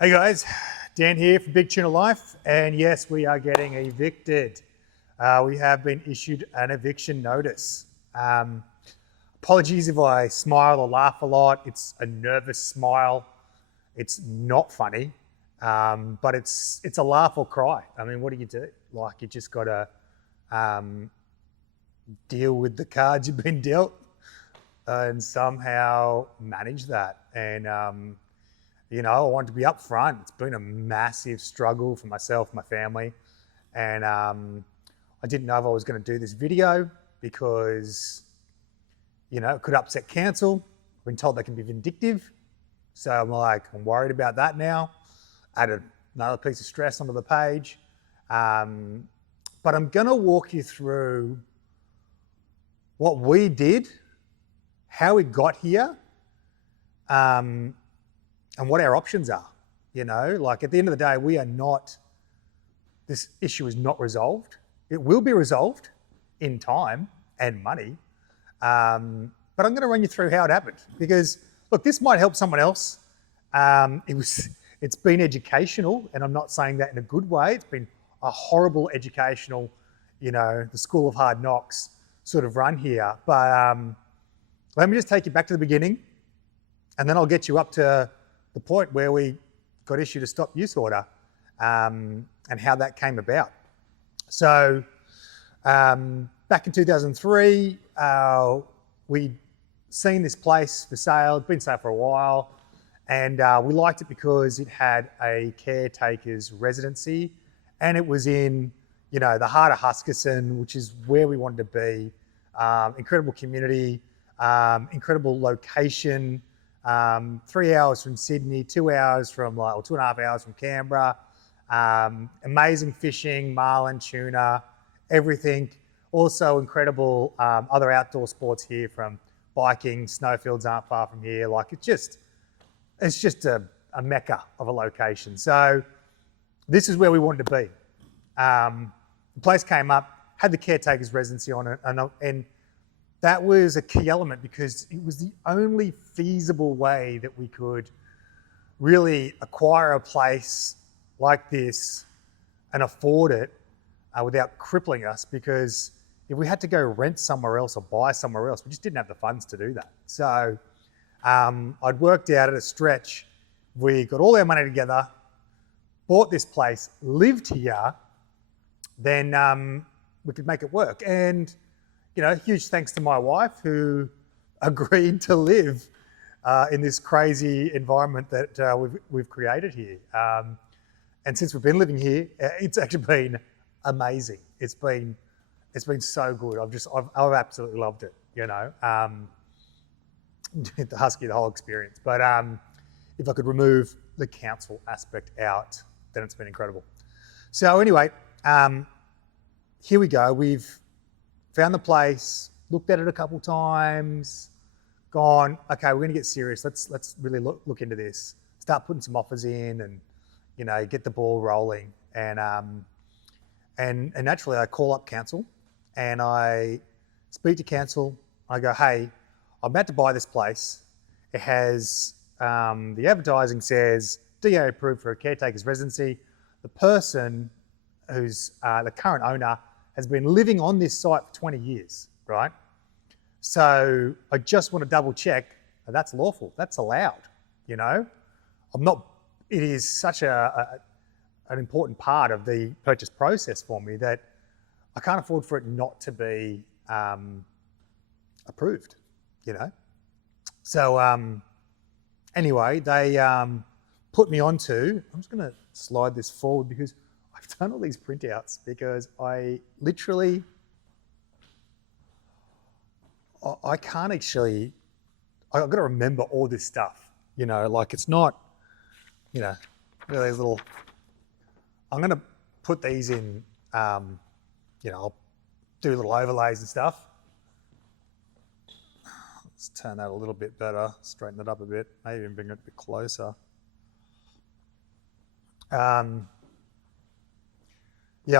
Hey guys, Dan here from Big Tuna Life, and yes, we are getting evicted. We have been issued an eviction notice. Apologies if I smile or laugh a lot. It's a nervous smile. It's not funny, but it's a laugh or cry. I mean, what do you do? Like, you just got to deal with the cards you've been dealt and somehow manage that. And I wanted to be upfront. It's been a massive struggle for myself, my family, and I didn't know if I was going to do this video because, it could upset council. I've been told they can be vindictive, so I'm worried about that now. Added another piece of stress onto the page, but I'm going to walk you through what we did, how we got here, and what our options are. At the end of the day, this issue is not resolved. It will be resolved in time and money. But I'm going to run you through how it happened because, look, this might help someone else. It's been educational, and I'm not saying that in a good way. It's been a horrible educational, the school of hard knocks sort of run here. But let me just take you back to the beginning, and then I'll get you up to the point where we got issued a stop use order, and how that came about. So back in 2003, we'd seen this place for sale. It'd been sale for a while, and we liked it because it had a caretaker's residency, and it was in the heart of Huskisson, which is where we wanted to be. Incredible community, incredible location. 3 hours from Sydney, 2 hours from 2.5 hours from Canberra. Amazing fishing, marlin, tuna, everything. Also incredible other outdoor sports here, from biking. Snowfields aren't far from here. It's just a mecca of a location. So this is where we wanted to be. The place came up, had the caretaker's residency on it, and that was a key element because it was the only feasible way that we could really acquire a place like this and afford it without crippling us, because if we had to go rent somewhere else or buy somewhere else, we just didn't have the funds to do that. So I'd worked out at a stretch, we got all our money together, bought this place, lived here, then we could make it work. And huge thanks to my wife, who agreed to live in this crazy environment that we've created here. And since we've been living here, it's actually been amazing. It's been so good. I've absolutely loved it. The Husky, the whole experience. But if I could remove the council aspect out, then it's been incredible. So anyway, here we go. We've found the place, looked at it a couple times, gone, okay, we're going to get serious. Let's really look into this. Start putting some offers in, and get the ball rolling. And naturally, I call up council, and I speak to council. I go, hey, I'm about to buy this place. It has the advertising says DA approved for a caretaker's residency. The person who's the current owner has been living on this site for 20 years, right? So I just want to double check that that's lawful, that's allowed, it is such an important part of the purchase process for me that I can't afford for it not to be approved, So anyway, they put me onto, I'm just gonna slide this forward because I've done all these printouts because I can't actually, I've got to remember all this stuff, it's not, these little, I'm going to put these in, I'll do little overlays and stuff. Let's turn that a little bit better, straighten it up a bit, maybe even bring it a bit closer. I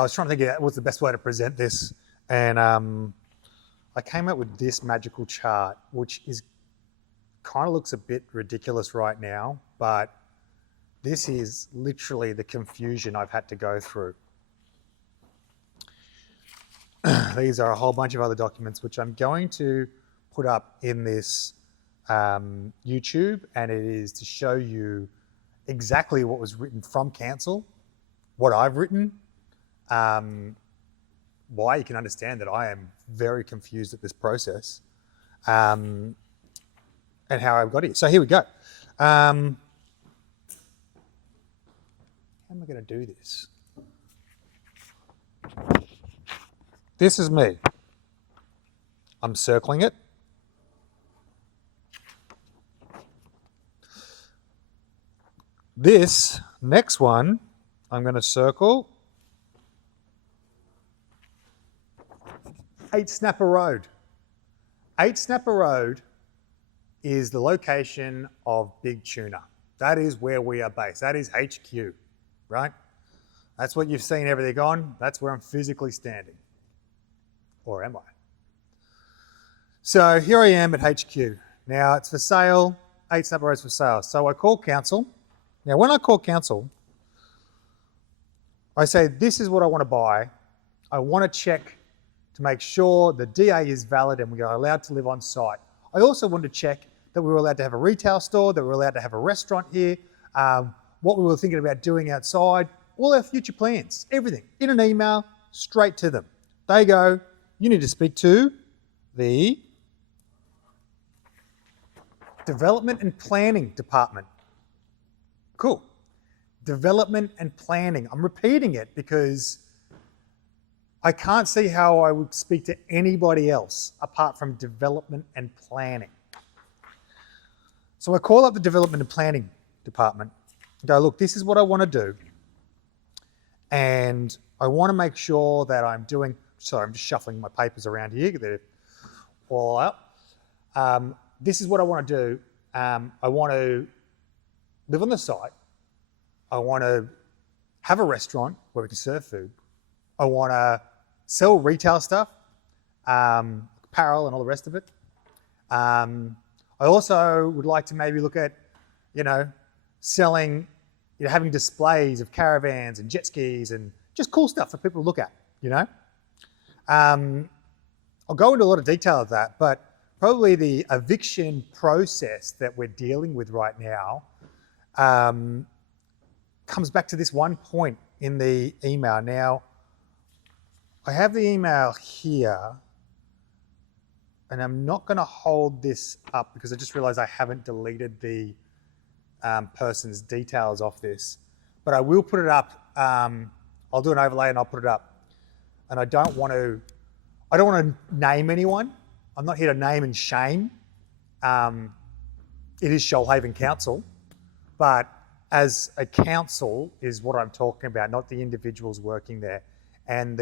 was trying to think of what's the best way to present this, and I came up with this magical chart, which is kind of looks a bit ridiculous right now, but This is literally the confusion I've had to go through. These are a whole bunch of other documents which I'm going to put up in this YouTube, and it is to show you exactly what was written from council, what I've written, why you can understand that I am very confused at this process, and how I've got here. So here we go. How am I going to do this? This is me. I'm circling it. This next one, I'm going to circle 8 Snapper Road. 8 Snapper Road is the location of Big Tuna. That is where we are based. That is HQ, right? That's what you've seen everything on. That's where I'm physically standing. Or am I? So here I am at HQ. Now it's for sale. 8 Snapper Road's for sale. So I call council. Now when I call council, I say, this is what I want to buy. I want to check to make sure the DA is valid and we are allowed to live on site. I also want to check that we were allowed to have a retail store, that we were allowed to have a restaurant here, what we were thinking about doing outside, all our future plans, everything, in an email, straight to them. They go, you need to speak to the Development and Planning Department. Cool. Development and Planning. I'm repeating it because I can't see how I would speak to anybody else apart from Development and Planning. So I call up the Development and Planning Department and go, look, this is what I want to do. And I want to make sure that I'm doing, sorry, I'm just shuffling my papers around here, they're all up. This is what I want to do. I want to live on the site. I want to have a restaurant where we can serve food. I want to sell retail stuff, apparel and all the rest of it. I also would like to maybe look at, selling, having displays of caravans and jet skis and just cool stuff for people to look at, I'll go into a lot of detail of that, but probably the eviction process that we're dealing with right now comes back to this one point in the email. Now, I have the email here, and I'm not going to hold this up because I just realized I haven't deleted the person's details off this, but I will put it up. I'll do an overlay and I'll put it up. And I don't want to name anyone. I'm not here to name and shame. It is Shoalhaven Council, but as a council is what I'm talking about, not the individuals working there. And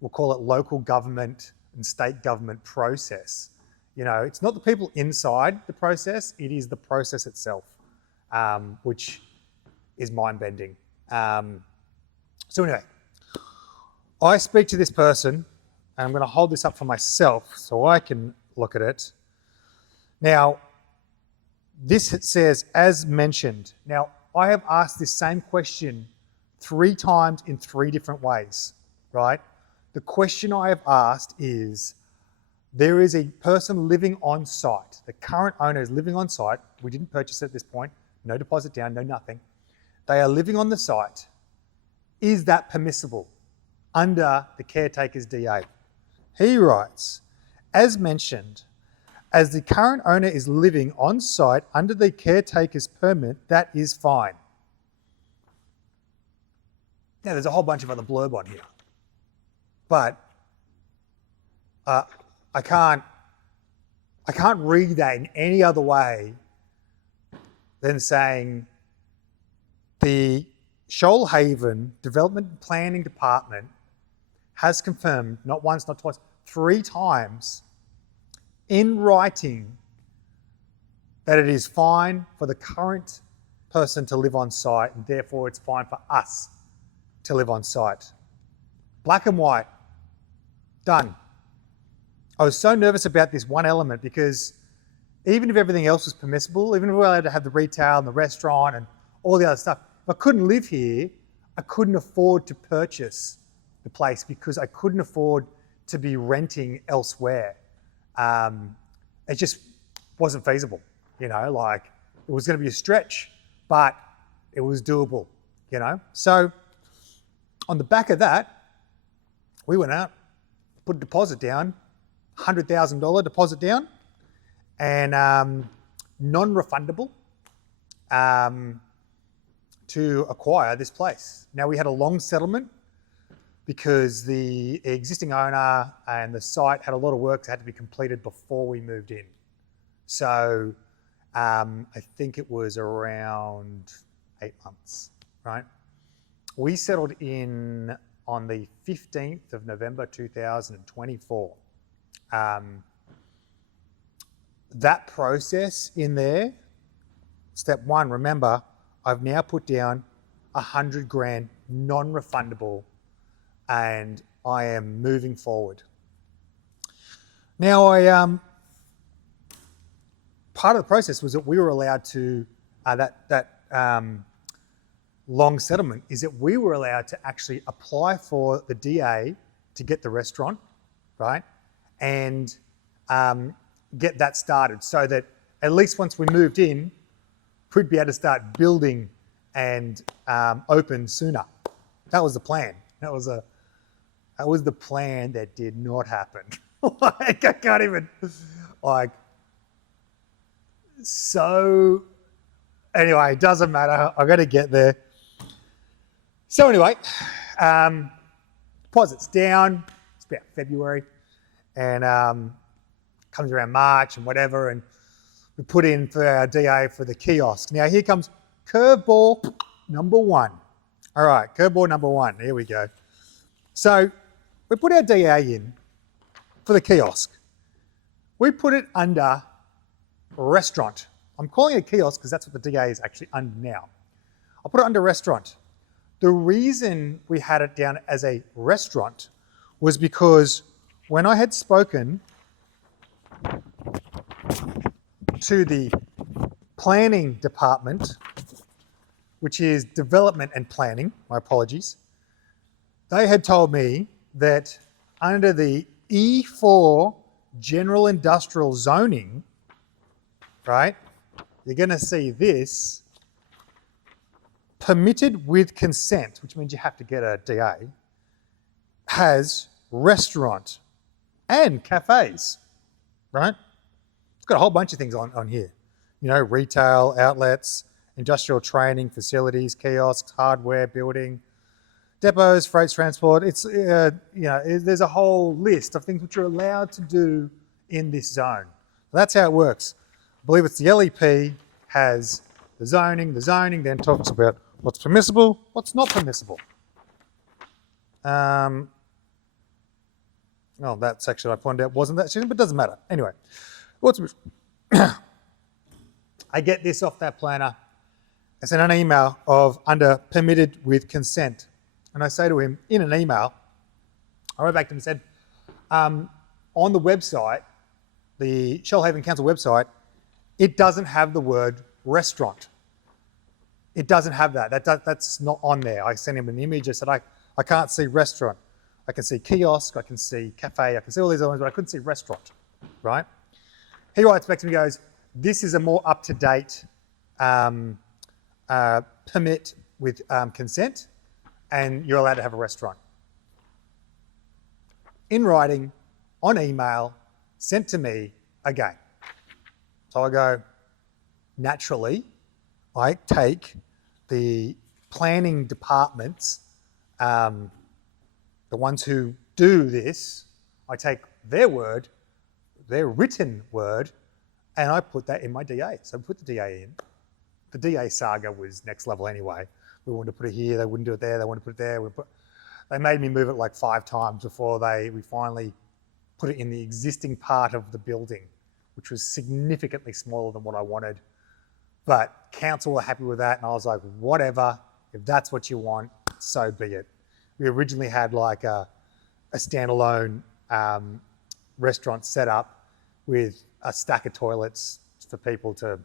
we'll call it local government and state government process. It's not the people inside the process, it is the process itself, which is mind-bending. So anyway, I speak to this person, and I'm going to hold this up for myself so I can look at it. Now, this it says, as mentioned. Now, I have asked this same question 3 times in 3 different ways, right? The question I have asked is, there is a person living on site. The current owner is living on site. We didn't purchase it at this point. No deposit down, no nothing. They are living on the site. Is that permissible under the caretaker's DA? He writes, as mentioned, as the current owner is living on site under the caretaker's permit, that is fine. Now, there's a whole bunch of other blurb on here, but I can't read that in any other way than saying the Shoalhaven Development and Planning Department has confirmed, not once, not twice, 3 times in writing that it is fine for the current person to live on site, and therefore it's fine for us to live on site. Black and white, done. I was so nervous about this one element because even if everything else was permissible, even if we were allowed to have the retail and the restaurant and all the other stuff. If I couldn't live here, I couldn't afford to purchase the place because I couldn't afford to be renting elsewhere. It just wasn't feasible, like it was going to be a stretch, but it was doable, So on the back of that, we went out, put a deposit down, $100,000 deposit down, and non-refundable to acquire this place. Now, we had a long settlement because the existing owner and the site had a lot of work that had to be completed before we moved in. So I think it was around 8 months, right? We settled in on the 15th of November 2024. That process in there, step one, remember, I've now put down $100,000 non-refundable, and I am moving forward. Now, part of the process was that we were allowed to, long settlement is that we were allowed to actually apply for the DA to get the restaurant, right? And get that started so that at least once we moved in, we'd be able to start building and open sooner. That was the plan. That was the plan that did not happen. I can't even, so anyway, it doesn't matter. I got to get there. So anyway, deposit's down. It's about February, and comes around March and whatever, and we put in for our DA for the kiosk. Now here comes curveball number one. All right, curveball number one. Here we go. So we put our DA in for the kiosk. We put it under restaurant. I'm calling it a kiosk because that's what the DA is actually under now. I'll put it under restaurant. The reason we had it down as a restaurant was because when I had spoken to the planning department, which is development and planning, my apologies, they had told me that under the E4 general industrial zoning, right, you're going to see this permitted with consent, which means you have to get a DA, has restaurant and cafes, right? It's got a whole bunch of things on here. Retail, outlets, industrial training facilities, kiosks, hardware, building, depots, freight transport. It's, there's a whole list of things which you're allowed to do in this zone. That's how it works. I believe it's the LEP has the zoning then talks about what's permissible, what's not permissible. That section I pointed out wasn't that section, but it doesn't matter. Anyway, I get this off that planner. I sent an email of under permitted with consent. And I say to him in an email, I wrote back to him and said, on the website, the Shoalhaven Council website, it doesn't have the word restaurant. It doesn't have that. That's not on there. I sent him an image. I said, I can't see restaurant. I can see kiosk, I can see cafe, I can see all these other ones, but I couldn't see restaurant, right? He writes back to me and goes, this is a more up-to-date permit with consent, and you're allowed to have a restaurant. In writing, on email, sent to me again. So I go, naturally, I take the planning departments, the ones who do this, I take their word, their written word, and I put that in my DA. So I put the DA in. The DA saga was next level anyway. We wanted to put it here, they wouldn't do it there, they wanted to put it there. They made me move it like 5 times before we finally put it in the existing part of the building, which was significantly smaller than what I wanted. But council were happy with that, and I was like, whatever, if that's what you want, so be it. We originally had like a standalone restaurant set up with a stack of toilets for people to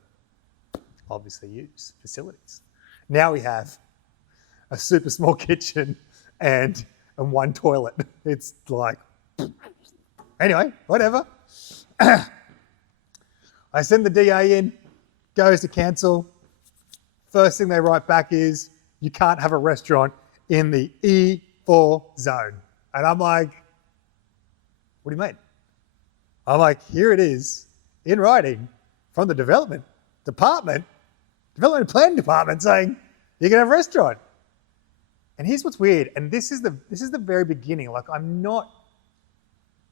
obviously use, facilities. Now we have a super small kitchen and one toilet. It's like, anyway, whatever. I send the DA in, goes to cancel. First thing they write back is, you can't have a restaurant in the E4 zone. And I'm like, what do you mean? I'm like, here it is in writing from the development and planning department saying you can have a restaurant. And here's what's weird, and this is the very beginning. Like, I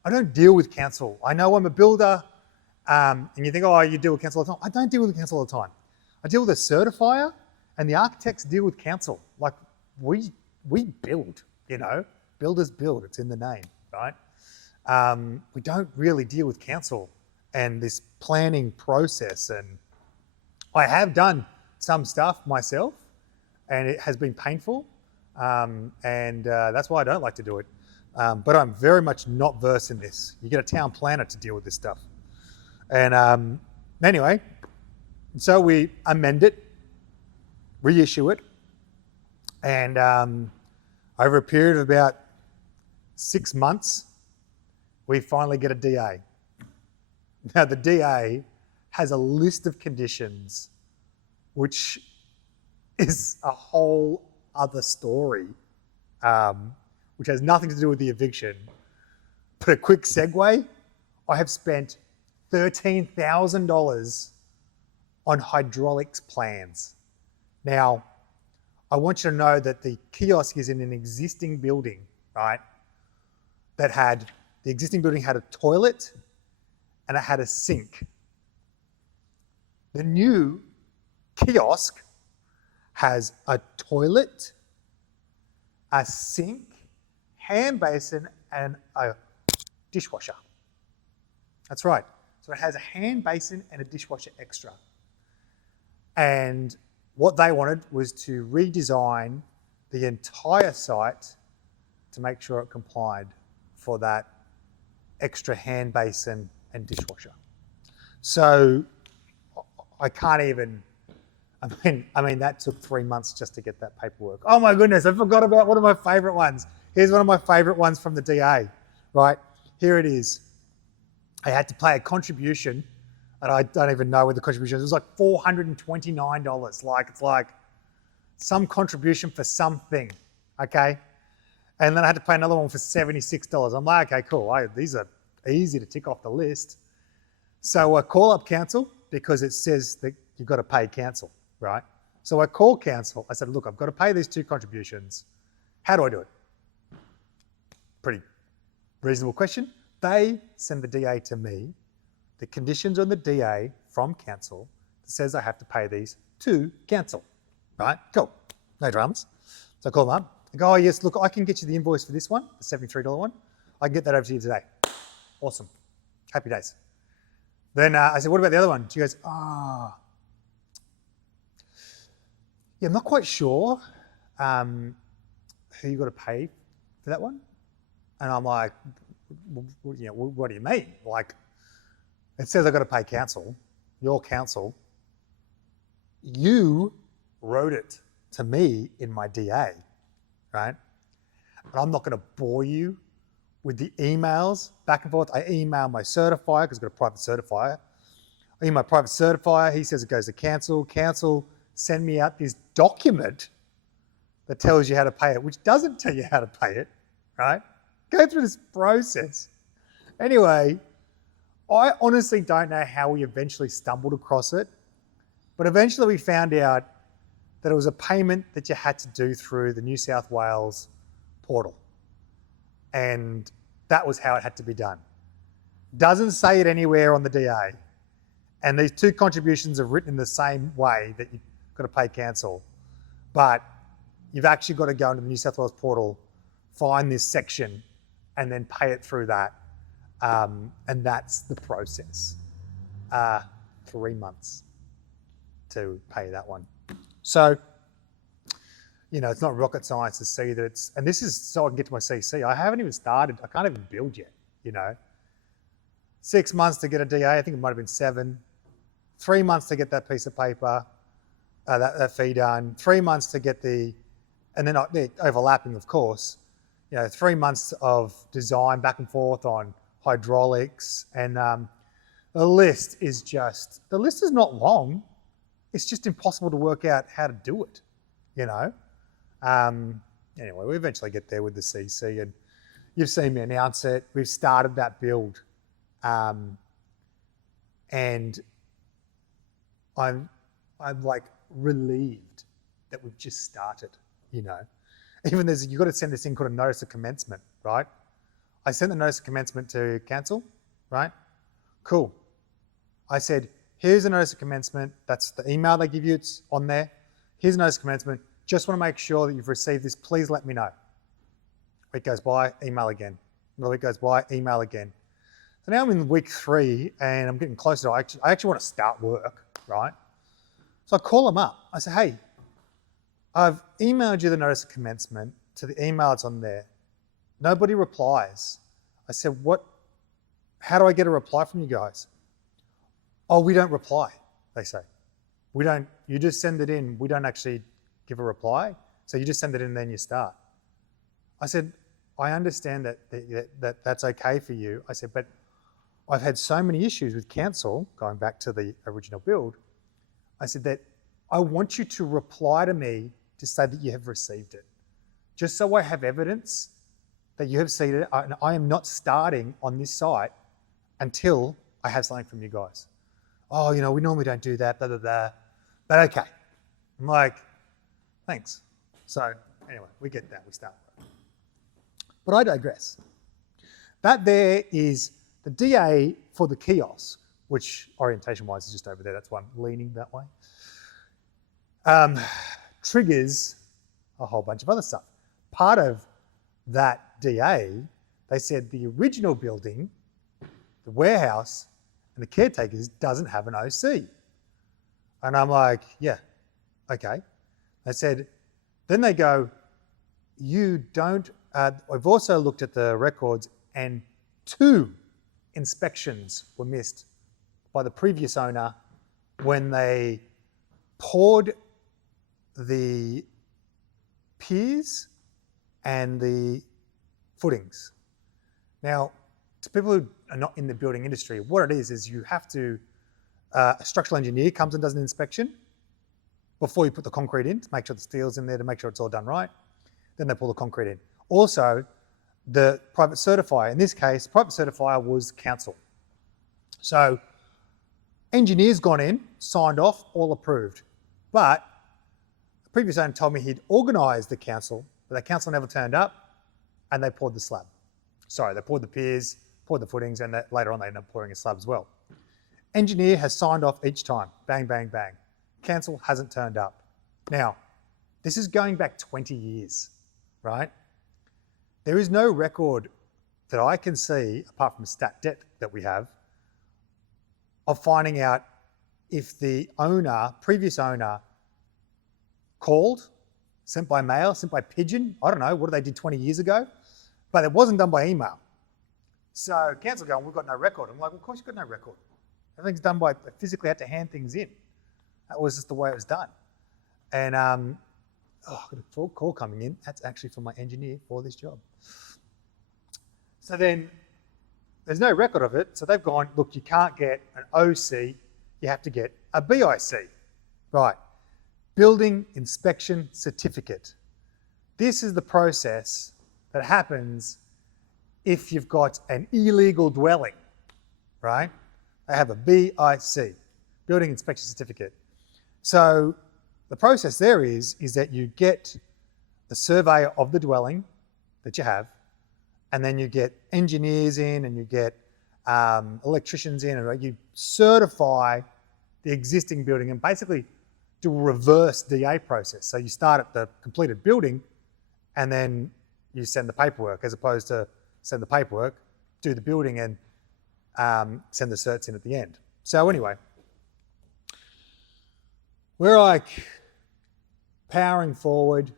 don't deal with council. I know I'm a builder, and you think, oh, you deal with council all the time. I don't deal with council all the time. I deal with a certifier, and the architects deal with council. Like, we build, builders build. It's in the name, right? We don't really deal with council and this planning process. And I have done some stuff myself, and it has been painful, and that's why I don't like to do it. But I'm very much not versed in this. You get a town planner to deal with this stuff. And anyway, so we amend it, reissue it, and over a period of about 6 months, we finally get a DA. Now, the DA has a list of conditions, which is a whole other story, which has nothing to do with the eviction. But a quick segue, I have spent $13,000 on hydraulics plans. Now, I want you to know that the kiosk is in an existing building, right? The existing building had a toilet and it had a sink. The new kiosk has a toilet, a sink, hand basin, and a dishwasher. That's right. So it has a hand basin and a dishwasher extra. And what they wanted was to redesign the entire site to make sure it complied for that extra hand basin and dishwasher. So I can't even, I mean that took 3 months just to get that paperwork. Oh my goodness, I forgot about one of my favorite ones. Here's one of my favorite ones from the DA, right? Here it is. I had to pay a contribution, and I don't even know where the contribution is. It was like $429. Like, it's like some contribution for something, okay? And then I had to pay another one for $76. I'm like, okay, cool. These are easy to tick off the list. So I call up council because it says that you've got to pay council, right? So I call council. I said, look, I've got to pay these 2 contributions. How do I do it? Pretty reasonable question. They send the DA to me. The conditions on the DA from council says I have to pay these to council, right? Cool, no dramas. So I call them up. I go, oh yes, look, I can get you the invoice for this one, the $73 one. I can get that over to you today. Awesome, happy days. Then I said, what about the other one? She goes, yeah, I'm not quite sure who you got to pay for that one. And I'm like, what do you mean? Like, it says I've got to pay council, your council. You wrote it to me in my DA, right? And I'm not going to bore you with the emails back and forth. I email my certifier, because I've got a private certifier. I email my private certifier. He says it goes to council. Council send me out this document that tells you how to pay it, which doesn't tell you how to pay it, right? Go through this process. Anyway, I honestly don't know how we eventually stumbled across it, but eventually we found out that it was a payment that you had to do through the New South Wales portal. And that was how it had to be done. Doesn't say it anywhere on the DA. And these 2 contributions are written in the same way that you've got to pay council. But you've actually got to go into the New South Wales portal, find this section, and then pay it through that. And that's the process. 3 months to pay that one. So, it's not rocket science to see that it's, and this is so I can get to my CC. I haven't even started, I can't even build yet, 6 months to get a DA, I think it might have been 7. 3 months to get that piece of paper. that fee done, 3 months to get and they're overlapping, of course. 3 months of design back and forth on hydraulics, and the list is not long. It's just impossible to work out how to do it, Anyway, we eventually get there with the CC, and you've seen me announce it. We've started that build, and I'm like relieved that we've just started, Even you've got to send this thing called a notice of commencement, right? I sent the notice of commencement to cancel, right? Cool. I said, here's a notice of commencement. That's the email they give you. It's on there. Here's a notice of commencement. Just want to make sure that you've received this. Please let me know. Week goes by, email again. Another week goes by, email again. So now I'm in week 3 and I'm getting closer to, I actually want to start work, right? So I call them up. I say, hey, I've emailed you the notice of commencement to the email that's on there. Nobody replies. I said, how do I get a reply from you guys? Oh, we don't reply, they say. You just send it in. We don't actually give a reply. So you just send it in and then you start. I said, I understand that's okay for you. I said, but I've had so many issues with cancel, going back to the original build. I said that I want you to reply to me to say that you have received it. Just so I have evidence that you have seen it, and I am not starting on this site until I have something from you guys. Oh, we normally don't do that, blah, blah, blah. But okay. I'm like, thanks. So anyway, we get that, we start. But I digress. That there is the DA for the kiosk, which orientation-wise is just over there. That's why I'm leaning that way. Triggers a whole bunch of other stuff. Part of that DA, they said the original building, the warehouse, and the caretakers doesn't have an OC. And I'm like, yeah, okay. They said, then they go, you don't, I've also looked at the records and 2 inspections were missed by the previous owner when they poured the piers and the footings. Now, to people who are not in the building industry, what it is you have to, a structural engineer comes and does an inspection before you put the concrete in to make sure the steel's in there, to make sure it's all done right. Then they pull the concrete in. Also, the private certifier, in this case, private certifier was council. So engineers gone in, signed off, all approved. But the previous owner told me he'd organised the council, but the council never turned up and they poured the slab. Sorry, they poured the piers, poured the footings, and later on they ended up pouring a slab as well. Engineer has signed off each time, bang, bang, bang. Council hasn't turned up. Now, this is going back 20 years, right? There is no record that I can see, apart from stat debt that we have, of finding out if the owner, previous owner, called, sent by mail, sent by pigeon, I don't know, what they did 20 years ago, but it wasn't done by email. So council going, we've got no record. I'm like, well, of course you've got no record. Everything's done by, I physically had to hand things in. That was just the way it was done. And I've got a full call coming in. That's actually from my engineer for this job. So then there's no record of it. So they've gone, look, you can't get an OC, you have to get a BIC. Right, Building Inspection Certificate. This is the process that happens if you've got an illegal dwelling, right? They have a BIC, Building Inspection Certificate. So the process there is that you get the surveyor of the dwelling that you have, and then you get engineers in and you get electricians in, and you certify the existing building and basically do a reverse DA process. So you start at the completed building and then you send the paperwork, as opposed to send the paperwork, do the building, and send the certs in at the end. So anyway, we're like powering forward,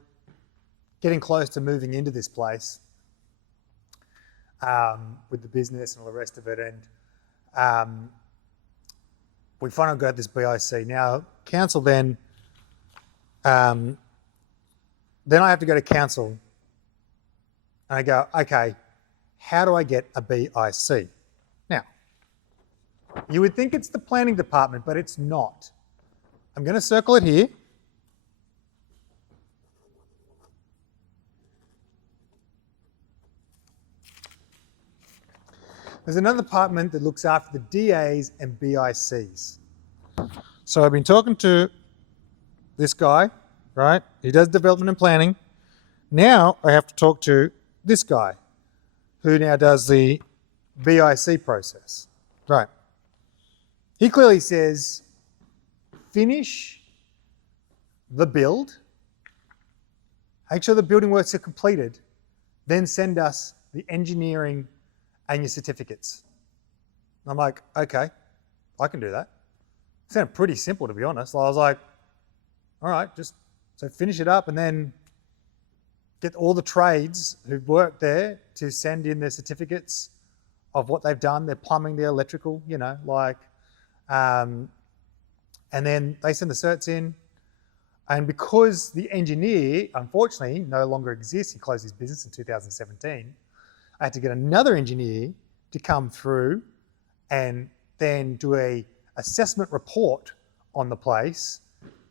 getting close to moving into this place with the business and all the rest of it. And we finally got this BIC. Now, council then Then I have to go to council and I go, okay, how do I get a BIC? Now, you would think it's the planning department, but it's not. I'm going to circle it here. There's another department that looks after the DAs and BICs. So I've been talking to this guy, right? He does development and planning. Now I have to talk to this guy, who now does the BIC process, right? He clearly says, finish the build, make sure the building works are completed, then send us the engineering and your certificates. And I'm like, okay, I can do that. It sounded pretty simple, to be honest. I was like, all right, just so finish it up and then get all the trades who've worked there to send in their certificates of what they've done, their plumbing, their electrical, you know, like, and then they send the certs in. And because the engineer, unfortunately, no longer exists, he closed his business in 2017, I had to get another engineer to come through and then do a assessment report on the place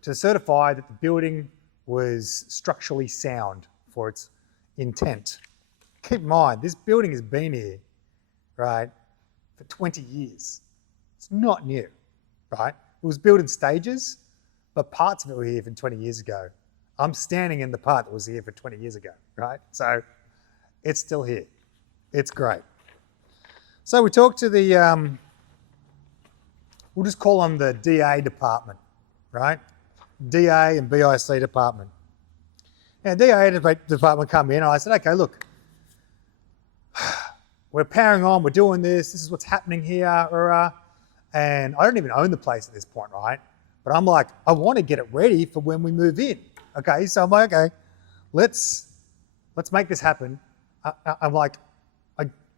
to certify that the building was structurally sound for its intent. Keep in mind, this building has been here, right, for 20 years. It's not new, right? It was built in stages, but parts of it were here from 20 years ago. I'm standing in the part that was here for 20 years ago, right? So it's still here. It's great. So we talked to the, we'll just call them the DA department, right? DA and BIC department. And DA department come in and I said, okay, look, we're powering on, we're doing this is what's happening here, and I don't even own the place at this point, right? But I'm like, I want to get it ready for when we move in. Okay, so I'm like, okay, let's make this happen. I'm like,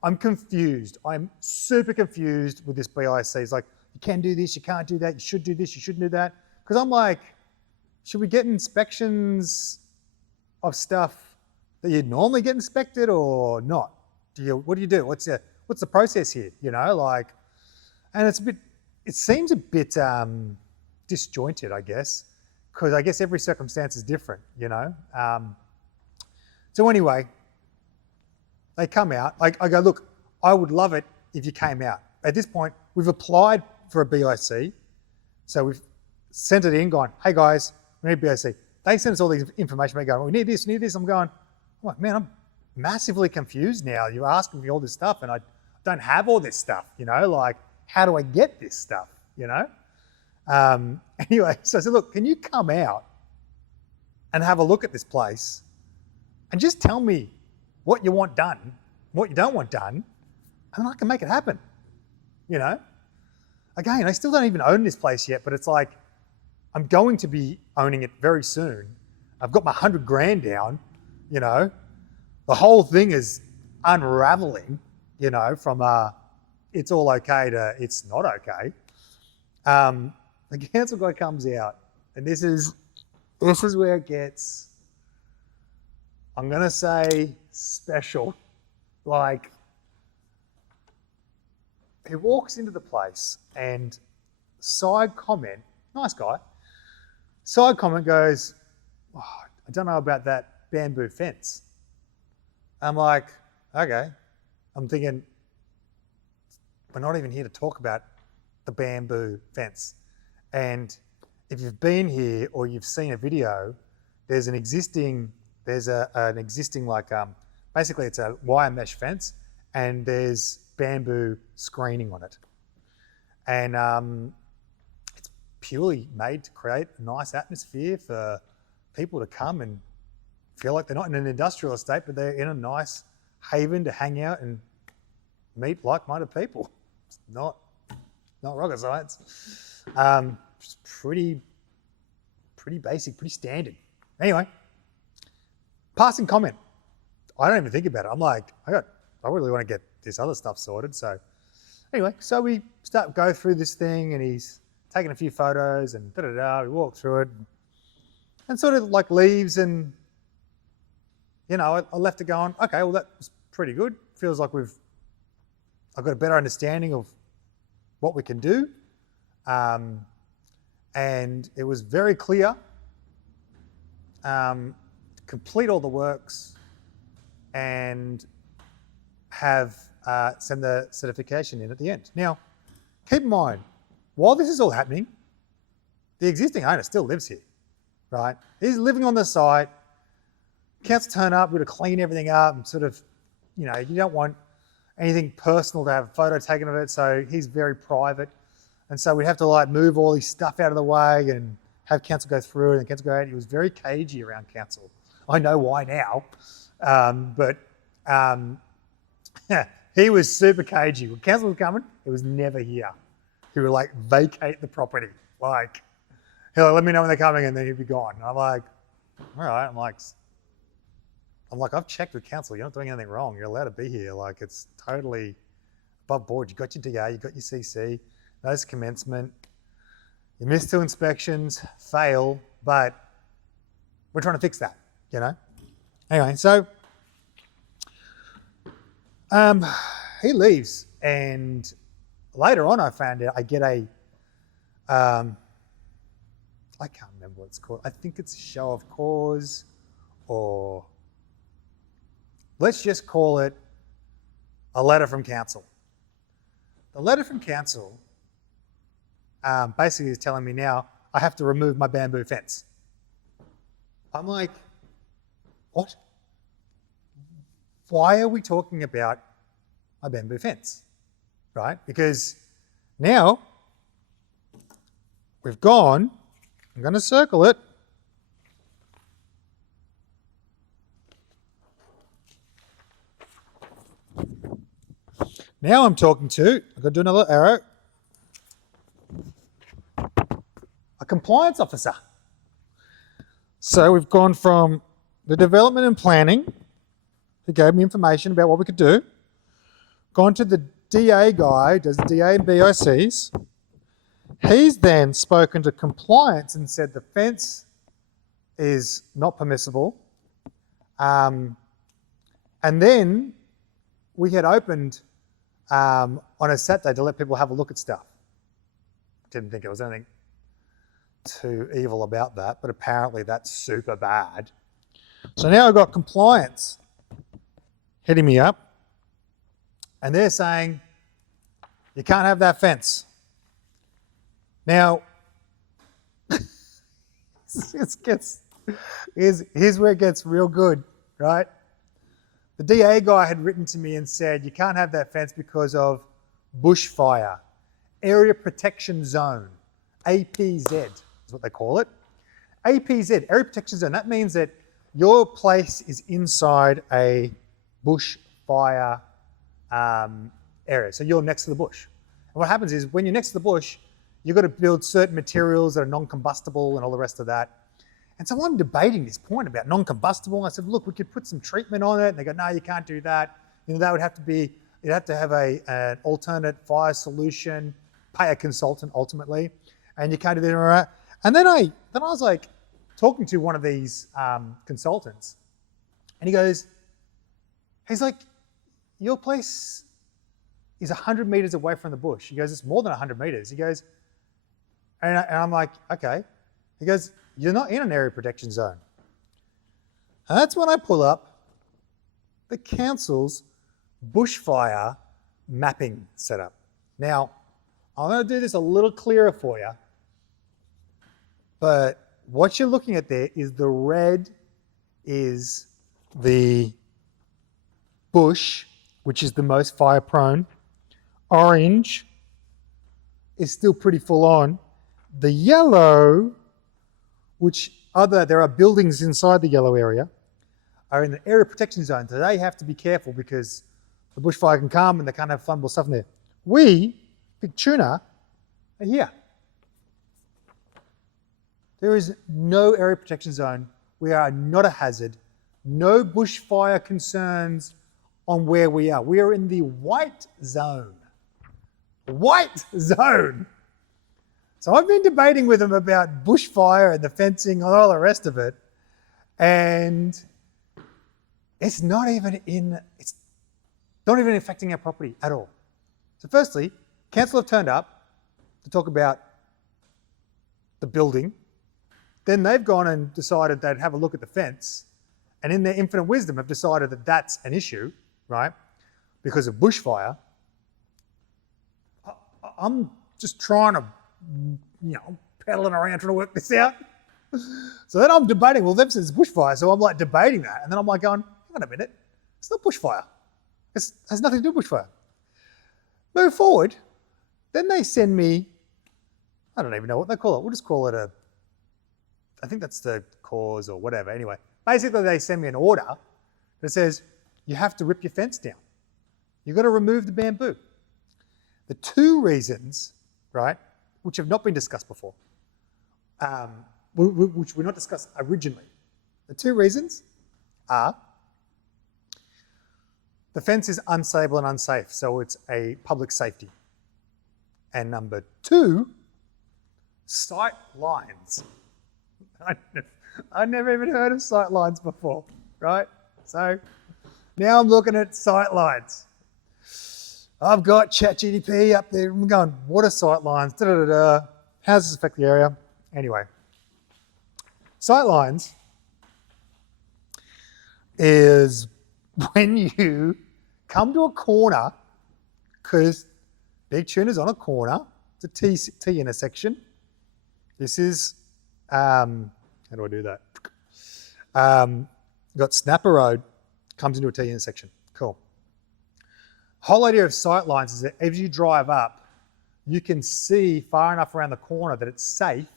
I'm confused. I'm super confused with this BIC. It's like, you can do this, you can't do that, you should do this, you shouldn't do that. Because I'm like, should we get inspections of stuff that you'd normally get inspected or not? What do you do? What's the process here? You know, like, and it seems a bit disjointed, I guess, because I guess every circumstance is different, you know? So anyway, they come out. I go, look, I would love it if you came out. At this point, we've applied for a BIC. So we've sent it in, gone, hey guys, we need BIC. They send us all these information. They go, we need this, we need this. I'm going, I'm like, man, I'm massively confused now. You're asking me all this stuff and I don't have all this stuff, you know? Like, how do I get this stuff, you know? Anyway, so I said, look, can you come out and have a look at this place and just tell me what you want done, what you don't want done, and then I can make it happen, you know? Again, I still don't even own this place yet, but it's like, I'm going to be owning it very soon. I've got my 100 grand down, you know? The whole thing is unraveling, you know, from it's all okay to it's not okay. The council guy comes out, and this is where it gets, I'm gonna say, special. Like, he walks into the place and side comment, nice guy, side comment goes, oh, I don't know about that bamboo fence. I'm like, okay. I'm thinking, we're not even here to talk about the bamboo fence. And if you've been here or you've seen a video, there's an existing like, basically it's a wire mesh fence and there's bamboo screening on it. And it's purely made to create a nice atmosphere for people to come and feel like they're not in an industrial estate, but they're in a nice haven to hang out and meet like-minded people. It's not rocket science. Just pretty basic, pretty standard. Anyway, passing comment. I don't even think about it. I'm like, I really want to get this other stuff sorted. So anyway, so we go through this thing and he's taking a few photos and we walk through it. and sort of like leaves, and I left it going, okay, well that's pretty good. Feels like I've got a better understanding of what we can do. And it was very clear, complete all the works and send the certification in at the end. Now, keep in mind, while this is all happening, the existing owner still lives here, right? He's living on the site. Council turn up, we're to clean everything up and sort of, you don't want anything personal to have a photo taken of it, so he's very private. And so we'd have to like move all his stuff out of the way and have council go through it, and council go out. He was very cagey around council. I know why now, but he was super cagey. When council was coming, he was never here. He would like vacate the property. Like, he'll let me know when they're coming, and then he'd be gone. And I'm like, all right. I'm like, I've checked with council. You're not doing anything wrong. You're allowed to be here. Like, it's totally above board. You got your DA, you got your CC, notice commencement. You missed 2 inspections, fail, but we're trying to fix that, Anyway, so he leaves, and later on I found out I get I can't remember what it's called. I think it's a show of cause, or let's just call it a letter from council. The letter from council basically is telling me now I have to remove my bamboo fence. I'm like, what? Why are we talking about my bamboo fence, right? Because now we've gone, I'm going to circle it. Now I'm talking to, I've got to do another arrow, a compliance officer. So we've gone from the development and planning, who gave me information about what we could do, gone to the DA guy, does DA and BICs. He's then spoken to compliance and said the fence is not permissible. And then we had opened on a Saturday to let people have a look at stuff. Didn't think it was anything too evil about that, but apparently that's super bad. So now I've got compliance hitting me up, and they're saying, you can't have that fence. Now, here's where it gets real good, right? The DA guy had written to me and said, you can't have that fence because of bushfire, area protection zone, APZ is what they call it. APZ, area protection zone, that means that your place is inside a bushfire area. So you're next to the bush. And what happens is when you're next to the bush, you've got to build certain materials that are non-combustible and all the rest of that. And so I'm debating this point about non-combustible. I said, look, we could put some treatment on it. And they go, no, you can't do that. That would have to be, you'd have to have an alternate fire solution, pay a consultant ultimately, and you can't do that. And then I was like talking to one of these consultants, and he's like, your place is 100 meters away from the bush. He goes, it's more than 100 meters. He goes, and I'm like, okay. He goes, you're not in an area protection zone. And that's when I pull up the council's bushfire mapping setup. Now, I'm going to do this a little clearer for you, but what you're looking at there is the red is the bush, which is the most fire prone. Orange is still pretty full on. The yellow, there are buildings inside the yellow area, are in the area protection zone. So they have to be careful because the bushfire can come and they can't have flammable stuff in there. We, big Tuna, are here. There is no area protection zone. We are not a hazard. No bushfire concerns on where we are. We are in the white zone. White zone. So I've been debating with them about bushfire and the fencing and all the rest of it. And it's not even affecting our property at all. So firstly, council have turned up to talk about the building. Then they've gone and decided they'd have a look at the fence, and in their infinite wisdom have decided that that's an issue, right? Because of bushfire. I'm just trying to, pedaling around trying to work this out. So then I'm debating, well, them says bushfire, so I'm like debating that. And then I'm like going, hang on a minute, it's not bushfire. It has nothing to do with bushfire. Move forward, then they send me, I don't even know what they call it. We'll just call it I think that's the cause or whatever. Anyway, basically they send me an order that says, you have to rip your fence down. You've got to remove the bamboo. The two reasons, right, which have not been discussed before, which were not discussed originally. The two reasons are the fence is unstable and unsafe, so it's a public safety. And number two, sight lines. I've never even heard of sight lines before, right? So now I'm looking at sight lines. I've got ChatGPT up there. I'm going, what are sight lines? Da, da, da, da. How does this affect the area? Anyway, sight lines is when you come to a corner, because Big Tuna's on a corner, it's a T intersection. This is, how do I do that? You've got Snapper Road, comes into a T intersection. Cool. Whole idea of sight lines is that as you drive up, you can see far enough around the corner that it's safe,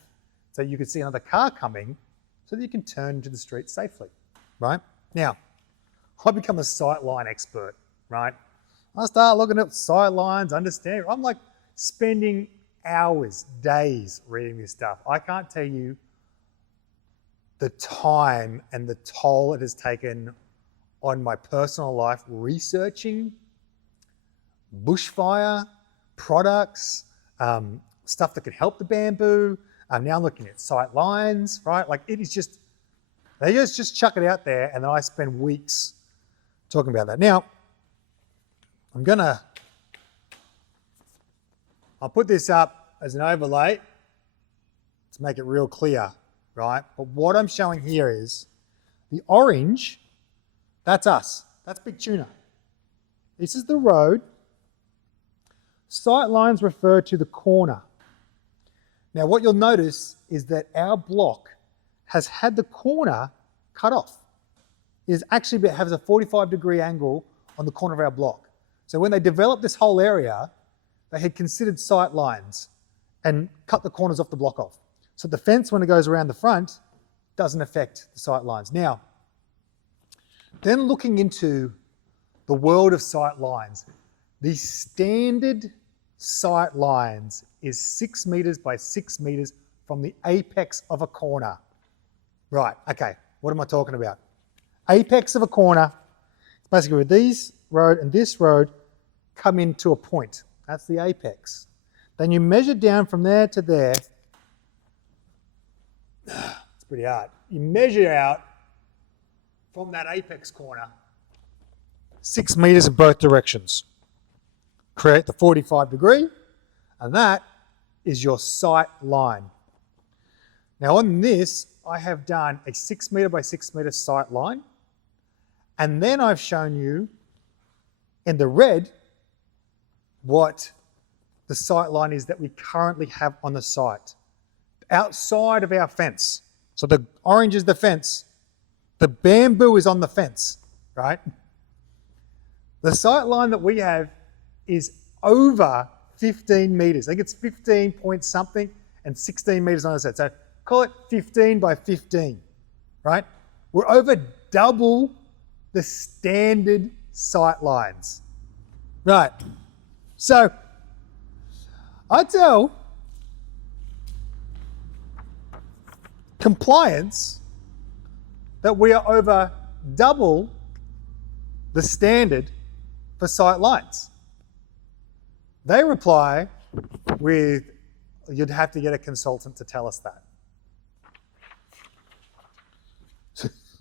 so you can see another car coming, so that you can turn into the street safely, right? Now, I become a sight line expert, right? I start looking at sight lines, understanding. I'm like spending hours, days reading this stuff. I can't tell you the time and the toll it has taken on my personal life researching bushfire, products, stuff that could help the bamboo. Now I'm looking at sight lines, right? Like it is just, they just chuck it out there and then I spend weeks talking about that. Now, I'll put this up as an overlay to make it real clear, right? But what I'm showing here is the orange, that's us. That's Big Tuna. This is the road. Sight lines refer to the corner. Now what you'll notice is that our block has had the corner cut off. It actually has a 45-degree angle on the corner of our block. So when they developed this whole area, they had considered sight lines and cut the corners off the block off. So the fence, when it goes around the front, doesn't affect the sight lines. Now, then looking into the world of sight lines, the standard sight lines is 6 meters by 6 meters from the apex of a corner. Right, okay, what am I talking about? Apex of a corner, it's basically where this road and this road come into a point. That's the apex. Then you measure down from there to there. It's pretty hard. You measure out from that apex corner 6 meters in both directions. Create the 45-degree, and that is your sight line. Now on this, I have done a 6 meter by 6 meter sight line, and then I've shown you in the red what the sight line is that we currently have on the site, outside of our fence. So the orange is the fence, the bamboo is on the fence, right? The sight line that we have is over 15 meters. I think it's 15 point something and 16 meters on the side. So call it 15 by 15, right? We're over double the standard sight lines. Right. So I tell compliance that we are over double the standard for sight lines. They reply with you'd have to get a consultant to tell us that.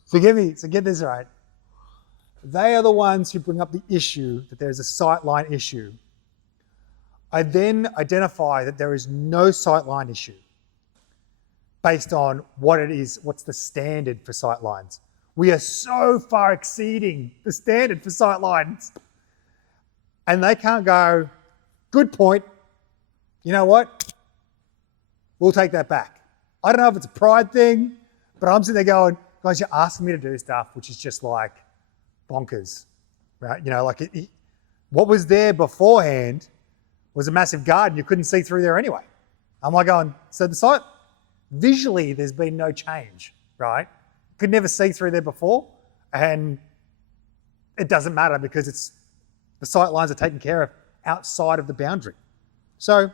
Forgive me, so get this right. They are the ones who bring up the issue that there's a sightline issue. I then identify that there is no sightline issue based on what it is, what's the standard for sightlines. We are so far exceeding the standard for sightlines. And they can't go, good point. You know what? We'll take that back. I don't know if it's a pride thing, but I'm sitting there going, guys, you're asking me to do stuff which is just like bonkers, right? You know, like what was there beforehand was a massive garden. You couldn't see through there anyway. I'm like going, so the site, visually, there's been no change, right? Could never see through there before, and it doesn't matter because the sight lines are taken care of outside of the boundary. So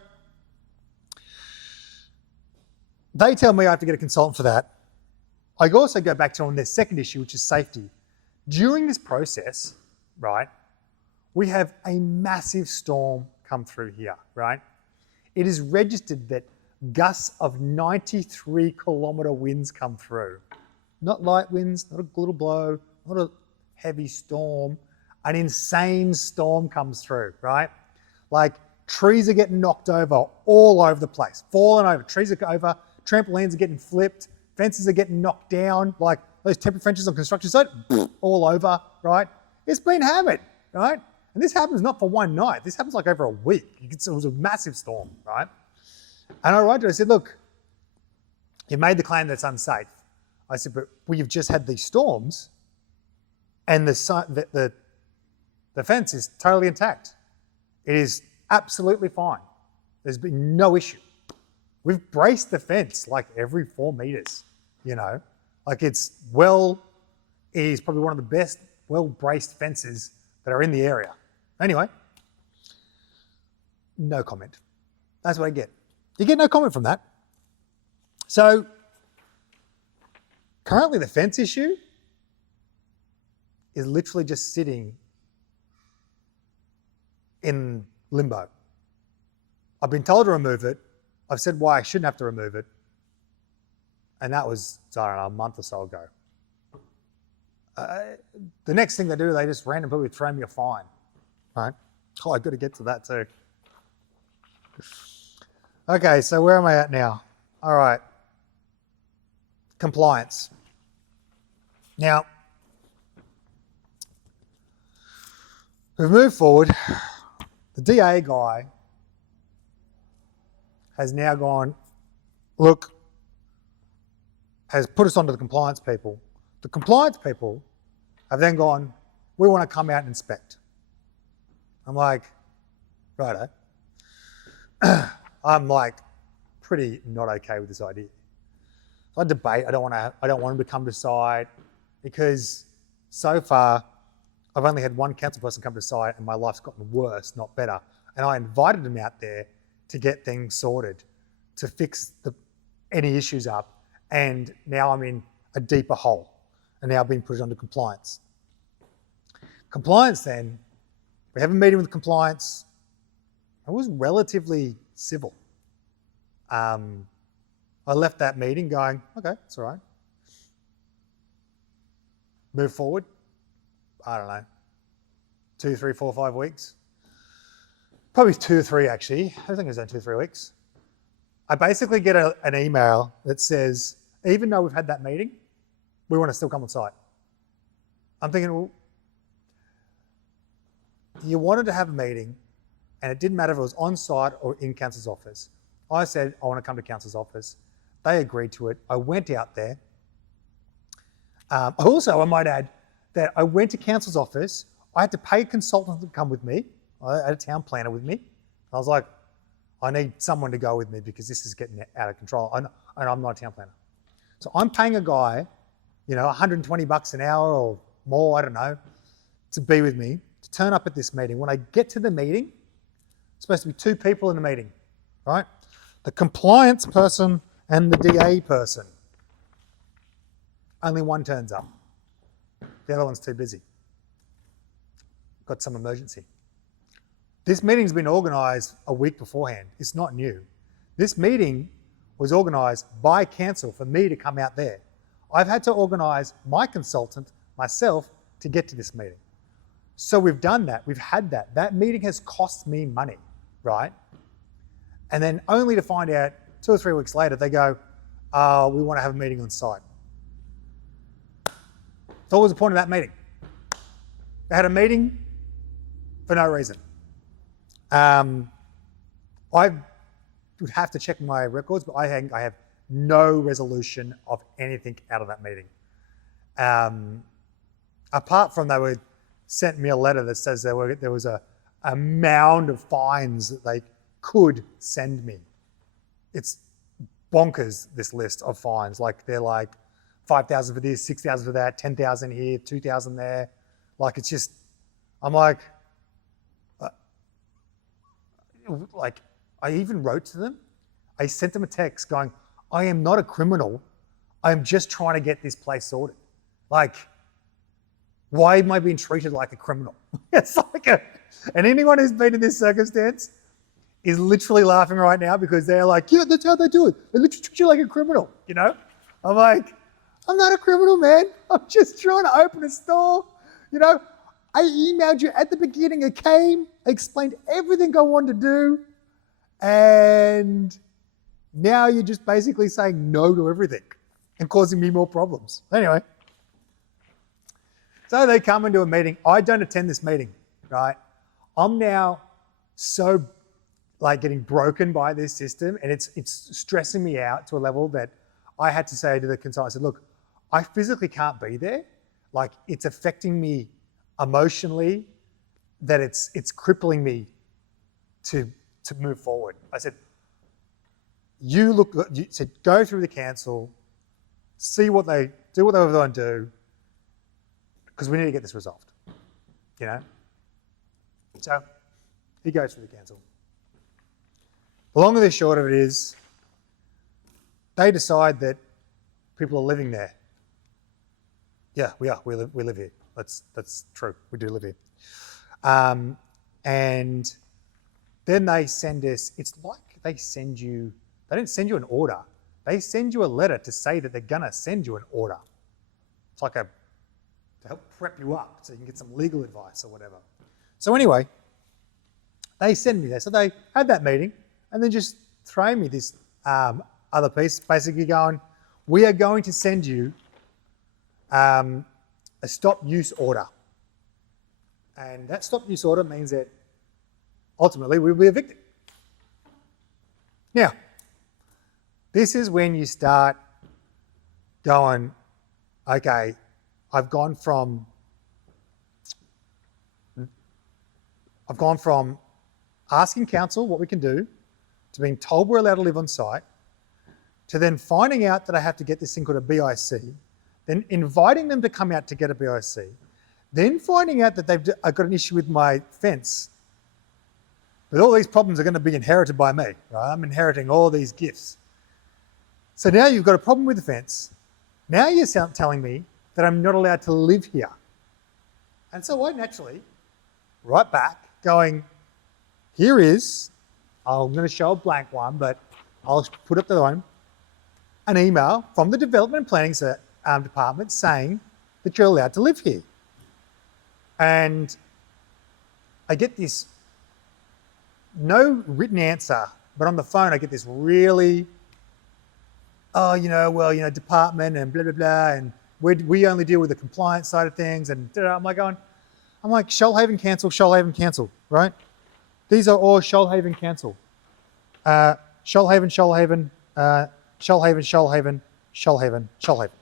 they tell me I have to get a consultant for that. I also go back to on their second issue, which is safety. During this process, right, we have a massive storm come through here, right? It is registered that gusts of 93-kilometre winds come through. Not light winds, not a little blow, not a heavy storm. An insane storm comes through, right? Like trees are getting knocked over all over the place, falling over. Trees are over, trampolines are getting flipped, fences are getting knocked down, like those temporary fences on construction site, all over, right? It's been hammered, right? And this happens not for one night. This happens like over a week. It was a massive storm, right? And I wrote to her, I said, look, you made the claim that's unsafe. I said, but we've just had these storms and the fence is totally intact. It is absolutely fine. There's been no issue. We've braced the fence like every 4 meters, you know, like it is probably one of the best well-braced fences that are in the area. Anyway, no comment. That's what I get. You get no comment from that. So currently the fence issue is literally just sitting in limbo. I've been told to remove it. I've said why I shouldn't have to remove it. And that was, I don't know, a month or so ago. The next thing they do, they just randomly throw me a fine, right? Oh, I've got to get to that too. Okay, so where am I at now? All right. Compliance. Now, we've moved forward. The DA guy has now gone, look, has put us onto the compliance people. The compliance people have then gone, we want to come out and inspect. I'm like, righto. I'm like pretty not okay with this idea. So I debate, I don't want them to come to site because so far I've only had one council person come to site and my life's gotten worse, not better. And I invited them out there to get things sorted, to fix any issues up. And now I'm in a deeper hole and now being put under compliance. Compliance then, we have a meeting with compliance. I was relatively civil. I left that meeting going, okay, it's all right. Move forward, I don't know, 2, 3, 4, 5 weeks. Probably 2 or 3 actually. I think it was only 2 or 3 weeks. I basically get an email that says, even though we've had that meeting, we want to still come on site. I'm thinking, well, you wanted to have a meeting and it didn't matter if it was on site or in council's office. I said, I want to come to council's office. They agreed to it. I went out there. Also, I might add that I went to council's office. I had to pay a consultant to come with me. I had a town planner with me. I was like, I need someone to go with me because this is getting out of control. And I'm not a town planner. So I'm paying a guy, you know, 120 bucks an hour or more, I don't know, to be with me, to turn up at this meeting. When I get to the meeting, it's supposed to be 2 people in the meeting, right? The compliance person and the DA person. Only one turns up. The other one's too busy. Got some emergency. This meeting's been organised a week beforehand. It's not new. This meeting was organised by council for me to come out there. I've had to organise my consultant, myself, to get to this meeting. So we've done that, we've had that. That meeting has cost me money, right? And then only to find out 2 or 3 weeks later, they go, we want to have a meeting on site. So what was the point of that meeting? They had a meeting for no reason. I would have to check my records, but I have no resolution of anything out of that meeting. Apart from they sent me a letter that says there was a mound of fines that they could send me. It's bonkers, this list of fines. Like they're like 5,000 for this, 6,000 for that, 10,000 here, 2,000 there. Like it's just, I'm like I even wrote to them. I sent them a text going, I am not a criminal. I am just trying to get this place sorted. Like, why am I being treated like a criminal? It's like and anyone who's been in this circumstance is literally laughing right now because they're like, yeah, that's how they do it. They literally treat you like a criminal, you know? I'm like, I'm not a criminal, man. I'm just trying to open a store, you know? I emailed you at the beginning. I came, I explained everything I wanted to do, and now you're just basically saying no to everything and causing me more problems. Anyway, so they come into a meeting. I don't attend this meeting, right? I'm now so getting broken by this system, and it's stressing me out to a level that I had to say to the consultant, I said, look, I physically can't be there. Like it's affecting me emotionally, that it's crippling me to move forward. I said, you said go through the council, see what they do, what they want to do, because we need to get this resolved, you know? So he goes through the council. The long and the short of it is, they decide that people are living there. Yeah, we are. We live here. That's true. We do live here. And then they send us, it's like they don't send you an order. They send you a letter to say that they're gonna send you an order. It's like to help prep you up so you can get some legal advice or whatever. So anyway, they send me there. So they had that meeting and then just throw me this other piece, basically going, we are going to send you a stop use order. And that stop use order means that ultimately we'll be evicted. Now, this is when you start going, okay, I've gone from asking council what we can do, to being told we're allowed to live on site, to then finding out that I have to get this thing called a BIC, then inviting them to come out to get a BIC, then finding out that I've got an issue with my fence. But all these problems are going to be inherited by me, right? I'm inheriting all these gifts. So now you've got a problem with the fence. Now you're telling me that I'm not allowed to live here. And so I naturally write back going, here is, I'm going to show a blank one, but I'll put up the one, an email from the Development and Planning Department saying that you're allowed to live here. And I get this, no written answer, but on the phone I get this really, department and blah, blah, blah, and we only deal with the compliance side of things, and I'm like, Shoalhaven cancel, right? These are all Shoalhaven cancel. Shoalhaven,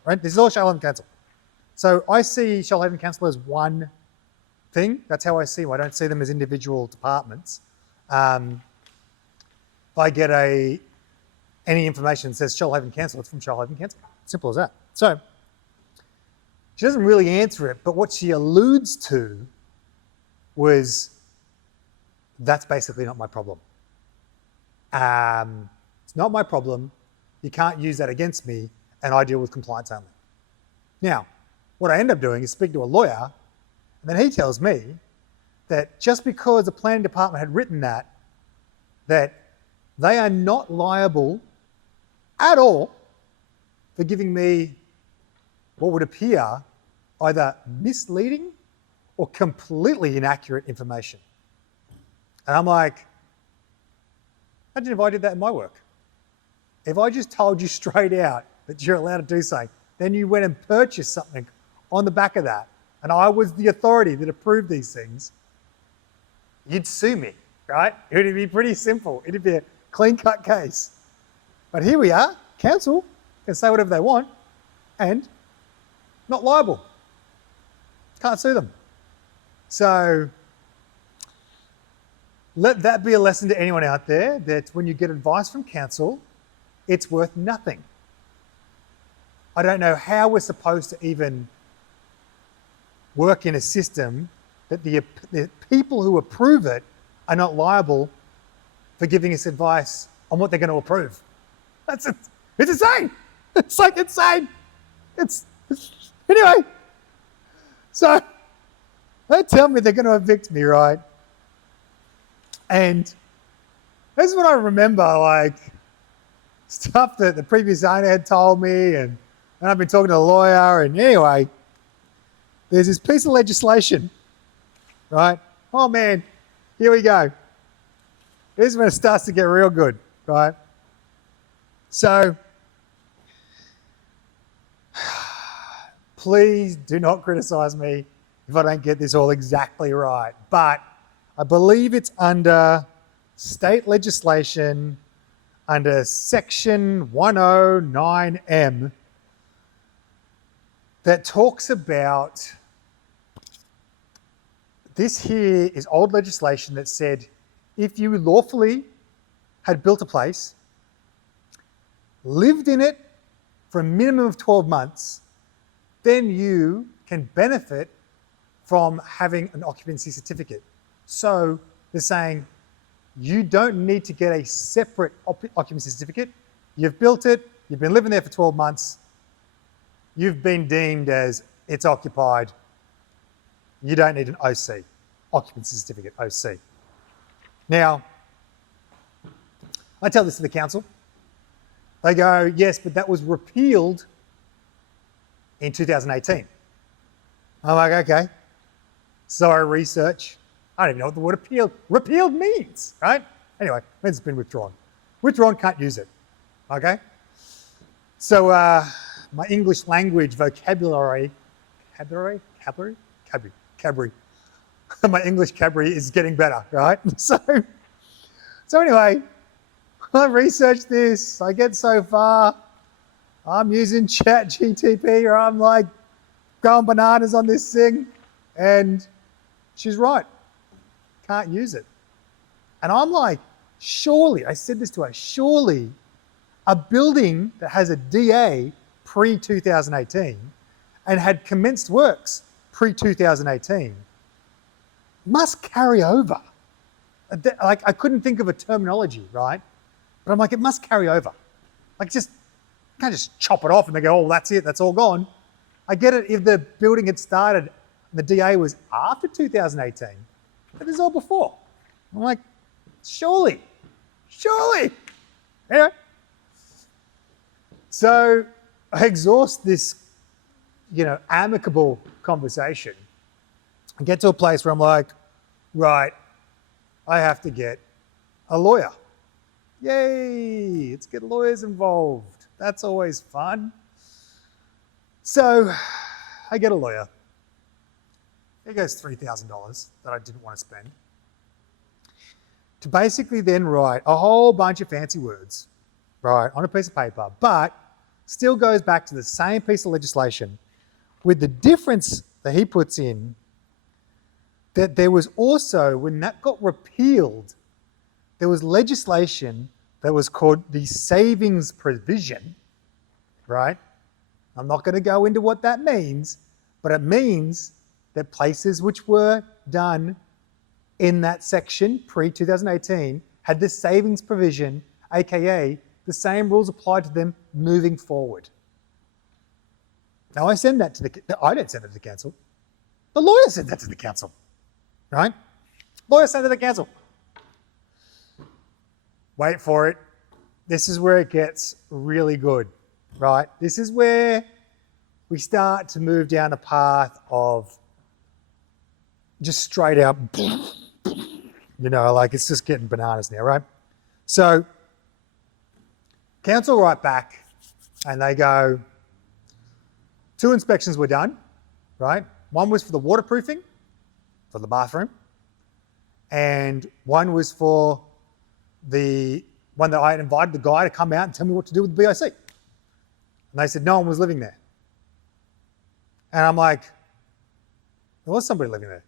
right? This is all Shoalhaven cancel. So I see Shoalhaven council as one thing. That's how I see them. I don't see them as individual departments. If I get any information that says Shoalhaven cancel, it's from Shoalhaven council. Simple as that. So she doesn't really answer it, but what she alludes to was, that's basically not my problem. It's not my problem. You can't use that against me, and I deal with compliance only. Now, what I end up doing is speak to a lawyer, and then he tells me that just because the planning department had written that they are not liable at all for giving me what would appear either misleading or completely inaccurate information. And I'm like, imagine if I did that in my work. If I just told you straight out that you're allowed to do something, then you went and purchased something on the back of that, and I was the authority that approved these things, you'd sue me, right? It would be pretty simple. It'd be a clean-cut case. But here we are, council can say whatever they want and not liable. Can't sue them. So let that be a lesson to anyone out there that when you get advice from council, it's worth nothing. I don't know how we're supposed to even work in a system that the people who approve it are not liable for giving us advice on what they're going to approve. It's insane. It's like insane. Anyway. So they tell me they're going to evict me, right? And this is what I remember, like stuff that the previous owner had told me, and I've been talking to a lawyer, and anyway, there's this piece of legislation, right? Oh man, here we go. This is when it starts to get real good, right? So, please do not criticize me if I don't get this all exactly right. But I believe it's under state legislation, under section 109M, that talks about, this here is old legislation that said if you lawfully had built a place, lived in it for a minimum of 12 months, then you can benefit from having an occupancy certificate. So they're saying you don't need to get a separate occupancy certificate. You've built it, you've been living there for 12 months, you've been deemed as it's occupied. You don't need an OC, occupancy certificate, OC. Now, I tell this to the council. They go, yes, but that was repealed in 2018. I'm like, okay. So I research. I don't even know what the word repealed means, right? Anyway, it means it's been withdrawn. Withdrawn, can't use it, okay? So my English language vocabulary, my English vocabulary is getting better, right? So anyway, I researched this, I get so far, I'm using ChatGTP, or I'm like going bananas on this thing, and she's right, can't use it. And I'm like, surely, I said this to her, surely a building that has a DA pre-2018 and had commenced works pre-2018 must carry over. Like, I couldn't think of a terminology, right? But I'm like, it must carry over. Like, you can't just chop it off and they go, oh, that's it, that's all gone. I get it if the building had started and the DA was after 2018, but this is all before. I'm like, surely. Anyway. So I exhaust this, amicable conversation and get to a place where I'm like, right, I have to get a lawyer. Yay, let's get lawyers involved. That's always fun. So I get a lawyer. It goes $3,000 that I didn't want to spend to basically then write a whole bunch of fancy words, right, on a piece of paper, but still goes back to the same piece of legislation with the difference that he puts in that there was also, when that got repealed, there was legislation that was called the savings provision, right? I'm not going to go into what that means, but it means that places which were done in that section pre-2018 had this savings provision, aka the same rules applied to them moving forward. Now I send that to I don't send it to the council. The lawyer sent that to the council, right? Lawyer sent it to the council. wait for it. This is where it gets really good, right? This is where we start to move down a path of just straight out, like it's just getting bananas now, right? So council write back and they go, 2 inspections were done, right? One was for the waterproofing for the bathroom, and one was for the one that I had invited the guy to come out and tell me what to do with the BIC. And they said no one was living there. And I'm like, there was somebody living there.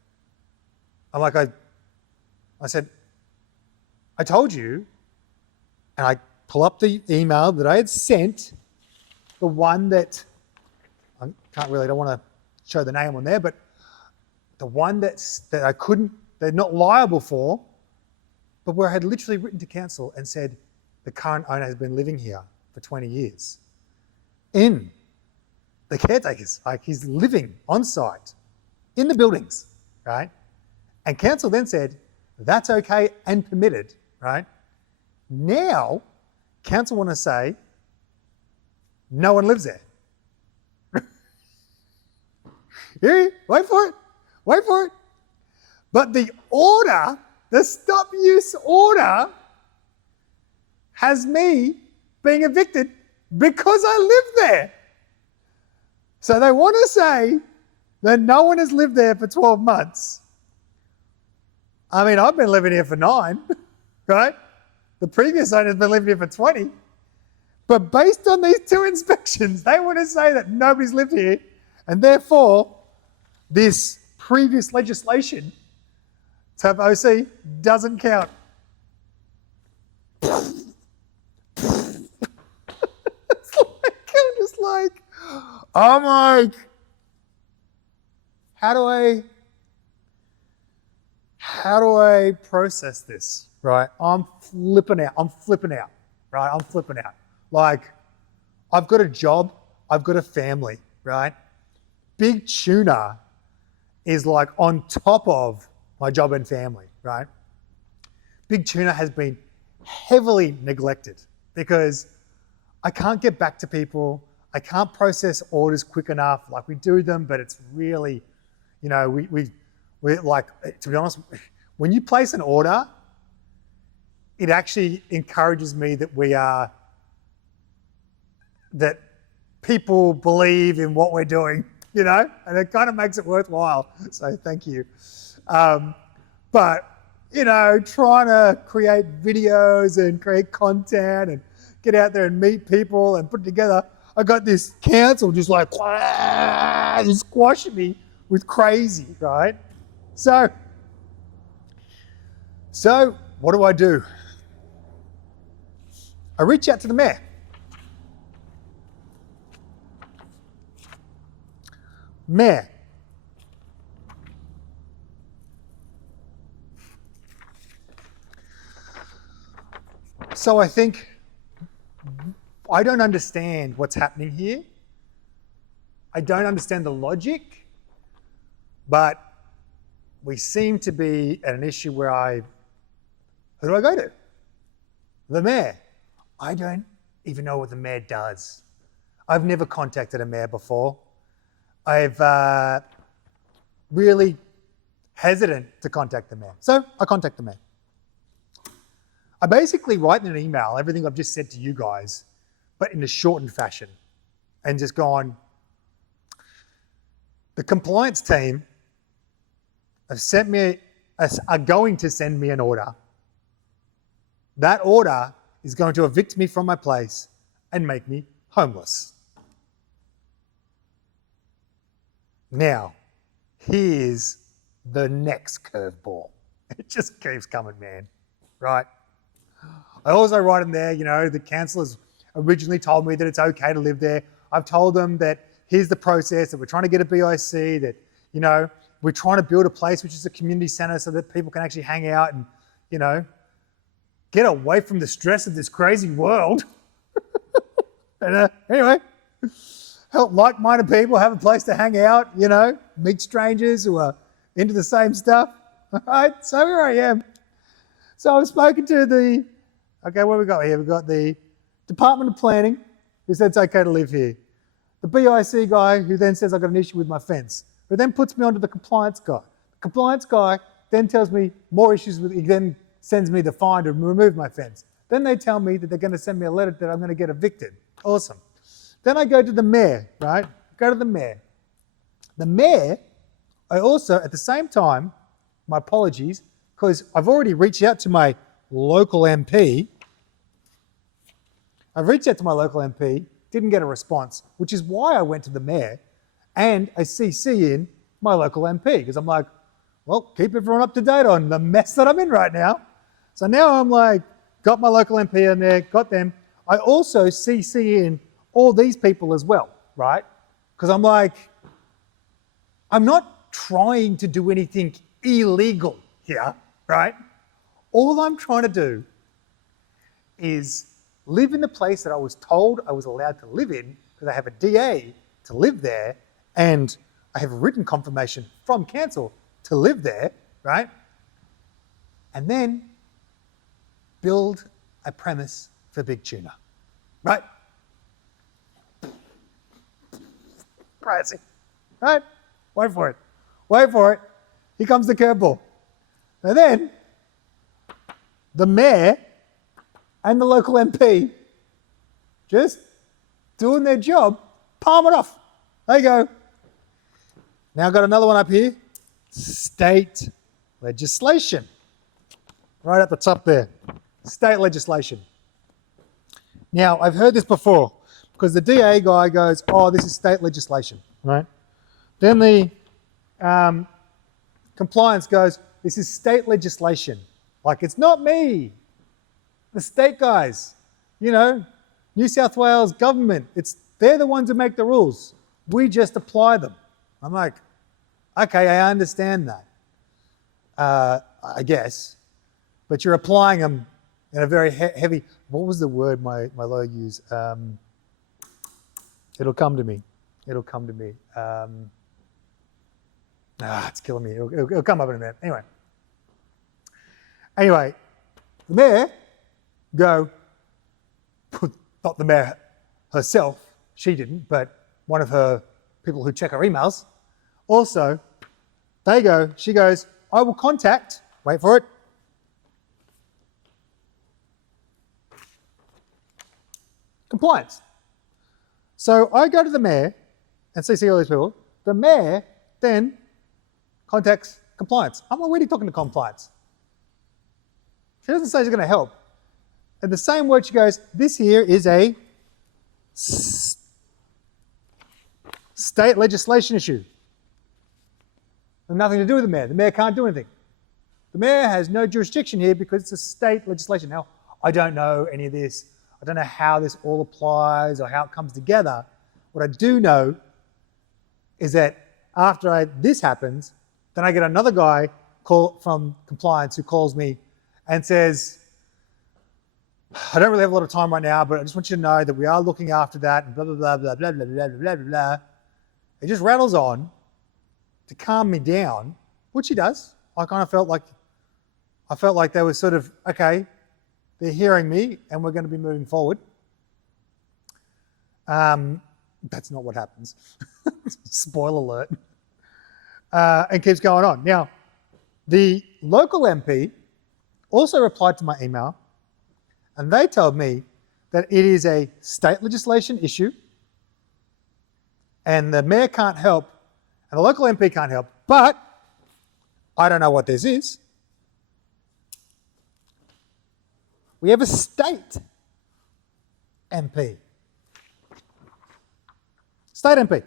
I'm like, I said, I told you, and I pull up the email that I had sent, the one that, I don't want to show the name on there, but the one that I couldn't, they're not liable for, but where I had literally written to council and said, the current owner has been living here for 20 years. In the caretakers, like he's living on site, in the buildings, right? And council then said, that's okay and permitted, right? Now, council want to say, no one lives there. Wait for it. But the order, the stop use order, has me being evicted because I live there. So they want to say that no one has lived there for 12 months. I mean, I've been living here for 9, right? The previous owner's been living here for 20. But based on these 2 inspections, they want to say that nobody's lived here, and therefore this previous legislation to have OC doesn't count. I'm just like, I'm like, how do I process this, right? I'm flipping out, right? I'm flipping out. Like, I've got a job, I've got a family, right? Big Tuna is like on top of my job and family, right? Big Tuna has been heavily neglected because I can't get back to people. I can't process orders quick enough. Like, we do them, but it's really, we're like, to be honest, when you place an order, it actually encourages me that people believe in what we're doing, and it kind of makes it worthwhile. So thank you. But, trying to create videos and create content and get out there and meet people and put it together, I got this council just like, just squashing me with crazy, right? So what do? I reach out to the mayor. Mayor, so I think I don't understand what's happening here. I don't understand the logic, but we seem to be at an issue where who do I go to? The mayor. I don't even know what the mayor does. I've never contacted a mayor before. I've really hesitant to contact the mayor. So I contact the mayor. I basically write in an email everything I've just said to you guys, but in a shortened fashion, and just gone, the compliance team are going to send me an order. That order is going to evict me from my place and make me homeless. Now, here's the next curveball. It just keeps coming, man, right? I also write in there, the councillors originally told me that it's okay to live there. I've told them that here's the process, that we're trying to get a BIC, that, we're trying to build a place which is a community centre so that people can actually hang out and, get away from the stress of this crazy world. And anyway, help like-minded people have a place to hang out, meet strangers who are into the same stuff. All right, so here I am. So I've spoken to the Okay, what have we got here? We've got the Department of Planning, who said it's okay to live here. The BIC guy, who then says I've got an issue with my fence, who then puts me onto the compliance guy. The compliance guy then tells me more issues with, he then sends me the fine to remove my fence. Then they tell me that they're going to send me a letter that I'm going to get evicted. Awesome. Then I go to the mayor, right? Go to the mayor. The mayor, I also, at the same time, my apologies, because I've already reached out to my local MP. I've reached out to my local MP, didn't get a response, which is why I went to the mayor and I CC in my local MP, because I'm like, well, keep everyone up to date on the mess that I'm in right now. So now I'm like, got my local MP in there, got them. I also CC in all these people as well, right? Because I'm like, I'm not trying to do anything illegal here, right? All I'm trying to do is live in the place that I was told I was allowed to live in, because I have a DA to live there and I have a written confirmation from council to live there, right? And then build a premise for Big Tuna, right? Crazy, right? Wait for it. Wait for it. Here comes the curveball. And then the mayor and the local MP just doing their job, palm it off. There you go. Now I've got another one up here. State legislation. Right at the top there. State legislation. Now, I've heard this before, because the DA guy goes, oh, this is state legislation, right? Then the compliance goes, this is state legislation. Like, it's not me. The state guys, you know, New South Wales government, they're the ones who make the rules. We just apply them. I'm like, okay, I understand that, I guess, but you're applying them in a very heavy, what was the word my lawyer used? It'll come to me. It'll come to me. It's killing me. It'll come up in a minute. Anyway, the mayor not the mayor herself, she didn't, but one of her people who check her emails. Also, she goes, I will contact, wait for it, compliance. So I go to the mayor and CC all these people. The mayor then contacts compliance. I'm already talking to compliance. She doesn't say she's going to help. In the same word, she goes, this here is a state legislation issue. Nothing to do with the mayor. The mayor can't do anything. The mayor has no jurisdiction here because it's a state legislation. Now, I don't know any of this. I don't know how this all applies or how it comes together. What I do know is that after this happens, then I get another guy from compliance who calls me and says, I don't really have a lot of time right now, but I just want you to know that we are looking after that, and blah, blah, blah, blah, blah, blah, blah, blah, blah, blah. It just rattles on to calm me down, which he does. I kind of felt like they were sort of, okay, they're hearing me and we're going to be moving forward. That's not what happens. Spoiler alert. And keeps going on. Now, the local MP also replied to my email, and they told me that it is a state legislation issue and the mayor can't help and the local MP can't help, but I don't know what this is. We have a state MP. State MP.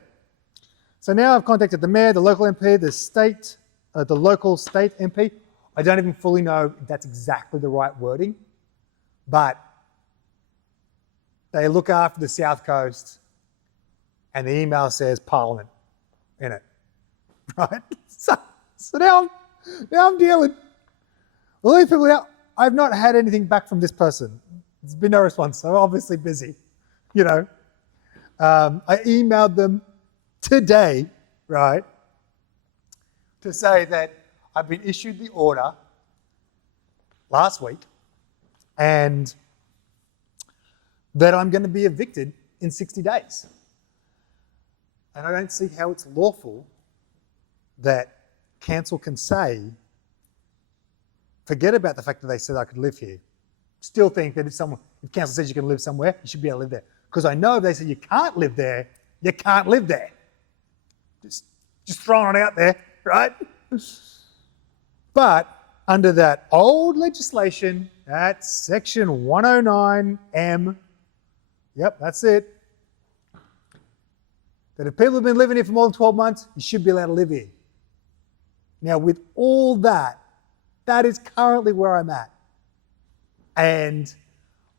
So now I've contacted the mayor, the local MP, the local state MP. I don't even fully know if that's exactly the right wording, but they look after the South Coast and the email says Parliament in it, right? So now I'm dealing. All these people now, I've not had anything back from this person. There's been no response, so I'm obviously busy, you know. I emailed them today, right, to say that I've been issued the order last week and that I'm going to be evicted in 60 days. And I don't see how it's lawful that council can say, forget about the fact that they said I could live here. Still think that if council says you can live somewhere, you should be able to live there. Because I know if they say you can't live there, you can't live there. Just throwing it out there, right? But under that old legislation, that's section 109M, yep, that's it, that if people have been living here for more than 12 months, you should be allowed to live here. Now, with all that, that is currently where I'm at. And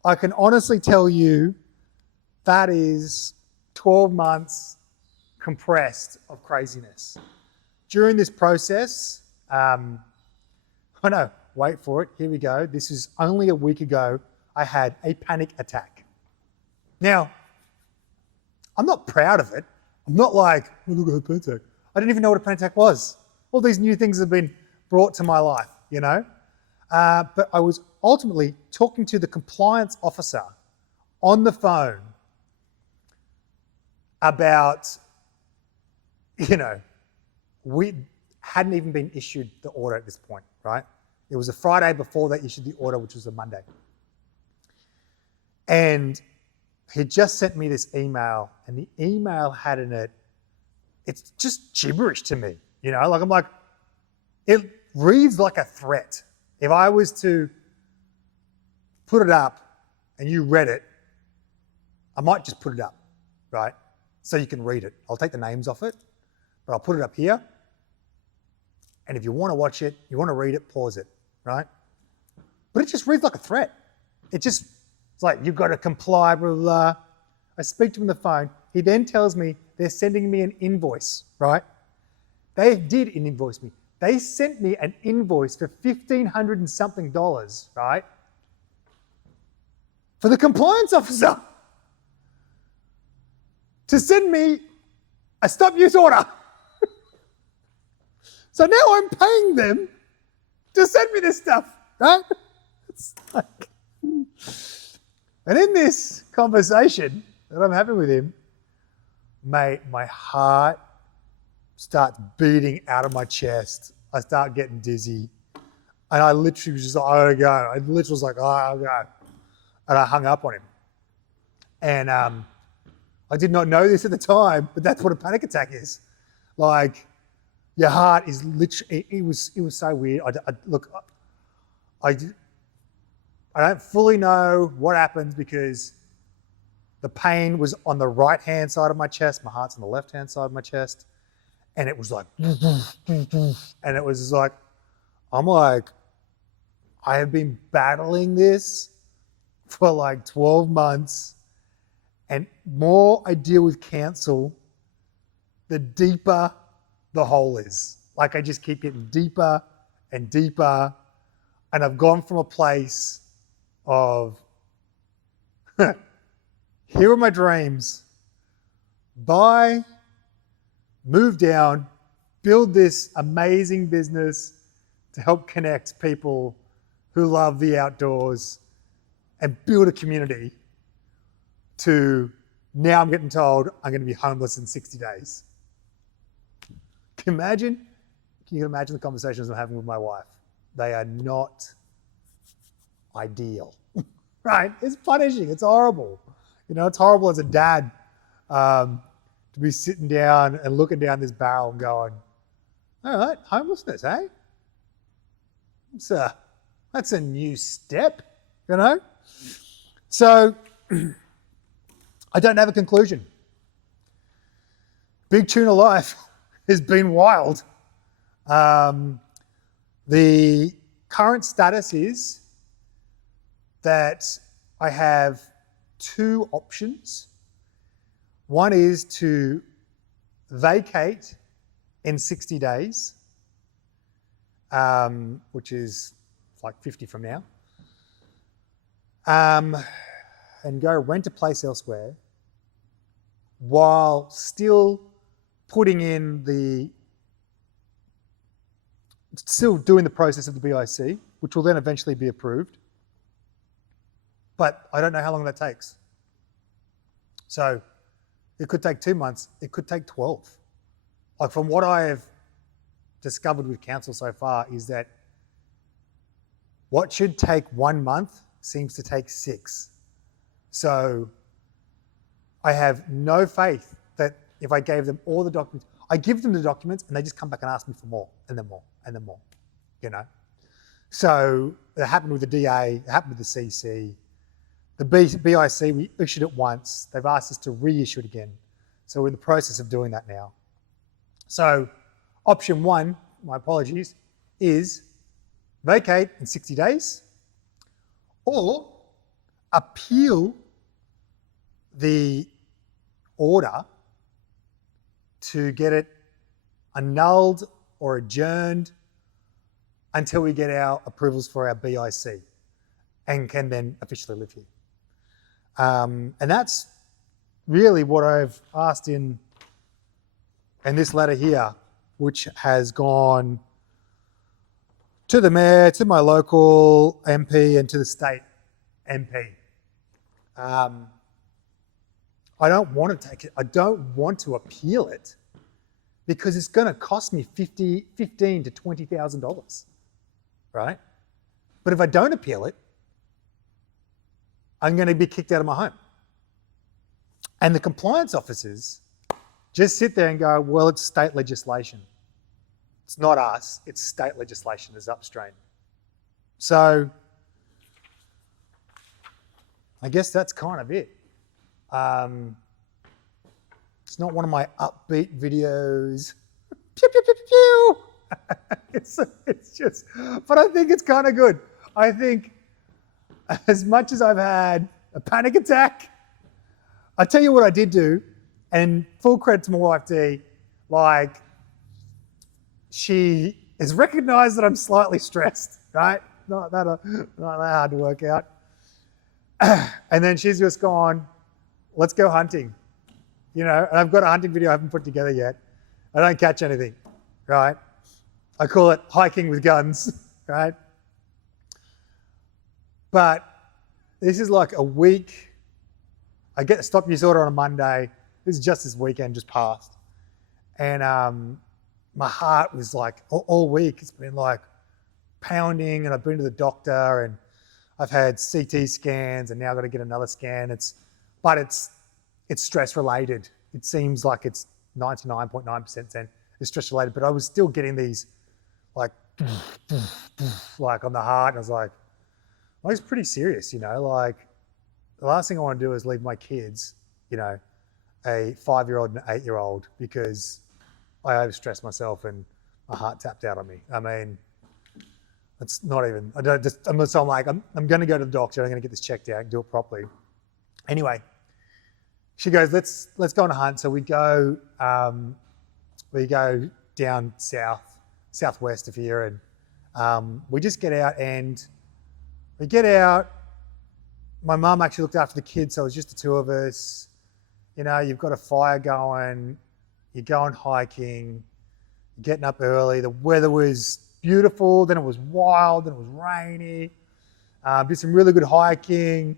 I can honestly tell you that is 12 months compressed of craziness. During this process, oh no, wait for it, here we go. This is only a week ago, I had a panic attack. Now, I'm not proud of it. I'm not like, oh, look, I had a panic attack. I didn't even know what a panic attack was. All these new things have been brought to my life, you know? But I was ultimately talking to the compliance officer on the phone about, you know, we hadn't even been issued the order at this point, right? It was a Friday before they issued the order, which was a Monday. And he just sent me this email, and the email had in it, it's just gibberish to me, you know? Like, I'm like, it reads like a threat. If I was to put it up and you read it, I might just put it up, right? So you can read it. I'll take the names off it, but I'll put it up here. And if you want to watch it, you want to read it, pause it, right? But it just reads like a threat. It's like, you've got to comply, blah, blah, blah. I speak to him on the phone. He then tells me they're sending me an invoice, right? They did invoice me. They sent me an invoice for $1,500 and something, right? For the compliance officer to send me a stop use order. So now I'm paying them to send me this stuff, right? It's like, and in this conversation that I'm having with him, mate, my heart starts beating out of my chest. I start getting dizzy. And I literally was just like, I gotta go. I literally was like, oh, I'll go. And I hung up on him. And I did not know this at the time, but that's what a panic attack is. Like, your heart is literally, it was so weird. I don't fully know what happens because the pain was on the right-hand side of my chest. My heart's on the left-hand side of my chest. And it was like, and it was just like, I'm like, I have been battling this for like 12 months. And more I deal with cancel, the deeper the hole is. Like, I just keep getting deeper and deeper. And I've gone from a place of, here are my dreams. Buy, move down, build this amazing business to help connect people who love the outdoors and build a community, to now I'm getting told I'm going to be homeless in 60 days. Can you imagine the conversations I'm having with my wife? They are not ideal, right? It's punishing, it's horrible. You know, it's horrible as a dad to be sitting down and looking down this barrel and going, all right, homelessness, eh? That's a new step, you know? So I don't have a conclusion. Big Tuna life has been wild. The current status is that I have two options. One is to vacate in 60 days, which is like 50 from now, and go rent a place elsewhere while still still doing the process of the BIC, which will then eventually be approved. But I don't know how long that takes. So it could take 2 months, it could take 12. Like from what I have discovered with counsel so far is that what should take 1 month seems to take 6. So I have no faith that if I gave them all the documents, I give them the documents and they just come back and ask me for more and then more and then more, you know? So it happened with the DA, it happened with the CC. The BIC, we issued it once. They've asked us to reissue it again. So we're in the process of doing that now. So option 1, my apologies, is vacate in 60 days or appeal the order to get it annulled or adjourned until we get our approvals for our BIC and can then officially live here. And that's really what I've asked in this letter here, which has gone to the mayor, to my local MP and to the state MP. I don't want to take it. I don't want to appeal it because it's going to cost me $15,000 to $20,000, right? But if I don't appeal it, I'm going to be kicked out of my home. And the compliance officers just sit there and go, well, it's state legislation. It's not us, it's state legislation is upstream. So I guess that's kind of it. It's not one of my upbeat videos. Pew, pew, pew, pew, pew. It's just, but I think it's kind of good. I think as much as I've had a panic attack, I tell you what I did do, and full credit to my wife Dee, like she has recognised that I'm slightly stressed, right? Not that hard to work out. And then she's just gone, let's go hunting. You know, and I've got a hunting video I haven't put together yet. I don't catch anything, right? I call it hiking with guns, right? But this is like a week. I get the stop use order on a Monday. This is just this weekend just passed. And my heart was like, all week it's been like pounding, and I've been to the doctor and I've had CT scans and now I've got to get another scan. But it's stress related. It seems like it's 99.9% then it's stress related, but I was still getting these like on the heart, and I was like, well, it's pretty serious, you know, like the last thing I want to do is leave my kids, you know, a 5-year-old and an 8-year-old because I overstressed myself and my heart tapped out on me. I mean, it's not even, I'm like, I'm going to go to the doctor. I'm going to get this checked out and do it properly. Anyway, she goes, let's go on a hunt. So we go down southwest of here, and we just get out, and we get out. My mum actually looked after the kids, so it was just the two of us. You know, you've got a fire going, you're going hiking, you're getting up early. The weather was beautiful, then it was wild, then it was rainy. Did some really good hiking,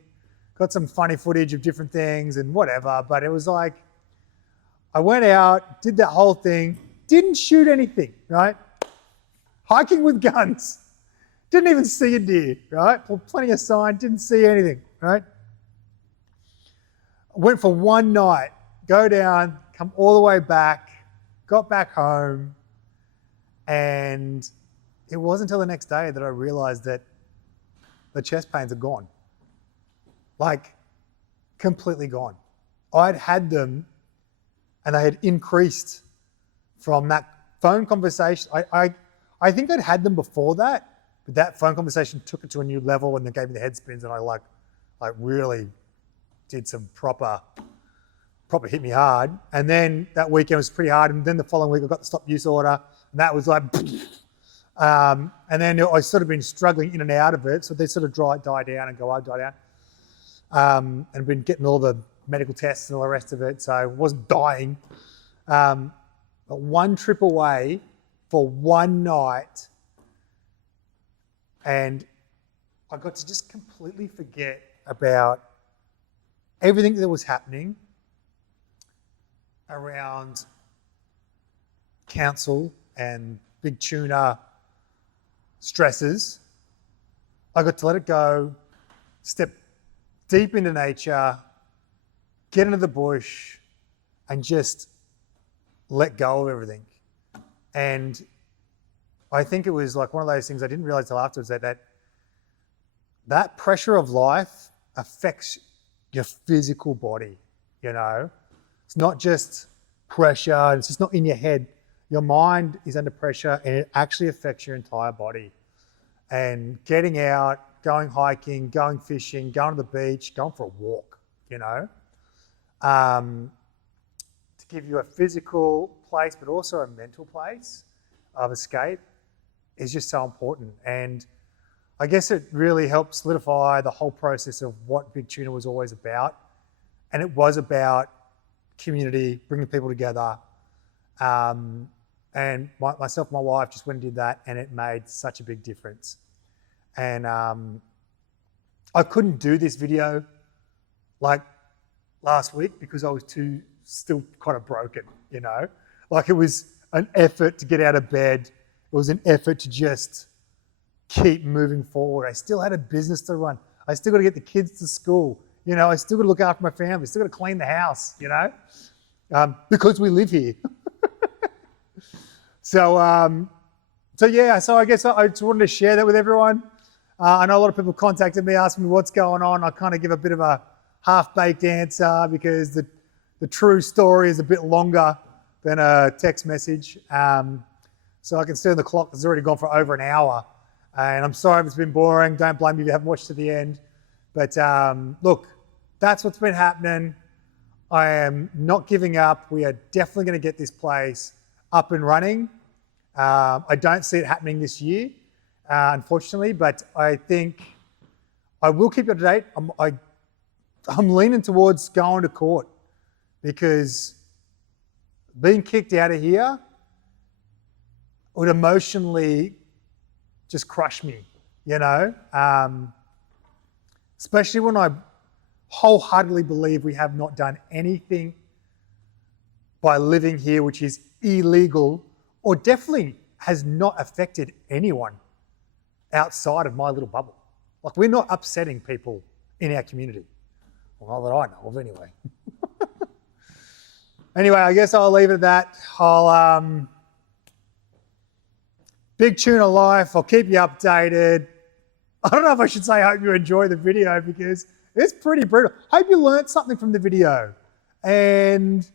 got some funny footage of different things and whatever, but it was like, I went out, did that whole thing, didn't shoot anything, right? Hiking with guns. Didn't even see a deer, right? Well, plenty of sign, didn't see anything, right? Went for one night, go down, come all the way back, got back home, and it wasn't until the next day that I realized that the chest pains are gone. Like, completely gone. I'd had them and they had increased from that phone conversation. I think I'd had them before that, but that phone conversation took it to a new level and it gave me the head spins, and I like really did some proper hit me hard. And then that weekend was pretty hard, and then the following week I got the stop use order, and that was like, and then I sort of been struggling in and out of it, so they sort of die down and go up, die down. And been getting all the medical tests and all the rest of it, so I wasn't dying. But one trip away for one night, and I got to just completely forget about everything that was happening around council and big tuna stresses, I got to let it go, step deep into nature, get into the bush, and just let go of everything. And I think it was like one of those things I didn't realize till afterwards that pressure of life affects your physical body, you know? It's not just pressure, it's just not in your head. Your mind is under pressure and it actually affects your entire body. And getting out, going hiking, going fishing, going to the beach, going for a walk, you know? To give you a physical place, but also a mental place of escape is just so important. And I guess it really helped solidify the whole process of what Big Tuna was always about. And it was about community, bringing people together. And myself and my wife just went and did that, and it made such a big difference. And I couldn't do this video like last week because I was still kind of broken, you know? Like it was an effort to get out of bed. It was an effort to just keep moving forward. I still had a business to run. I still got to get the kids to school. You know, I still got to look after my family. Still got to clean the house, you know, because we live here. So I guess I just wanted to share that with everyone. I know a lot of people contacted me, asking me what's going on. I kind of give a bit of a half-baked answer because the true story is a bit longer than a text message. So I can see on the clock it's already gone for over an hour. And I'm sorry if it's been boring. Don't blame me if you haven't watched to the end. But look, that's what's been happening. I am not giving up. We are definitely going to get this place up and running. I don't see it happening this year, unfortunately, but I think I will keep you up to date. I'm leaning towards going to court because being kicked out of here would emotionally just crush me, you know? Especially when I wholeheartedly believe we have not done anything by living here which is illegal or definitely has not affected anyone outside of my little bubble. Like we're not upsetting people in our community. Well, not that I know of anyway. Anyway, I guess I'll leave it at that. Big Tuna life, I'll keep you updated. I don't know if I should say I hope you enjoy the video because it's pretty brutal. Hope you learned something from the video. And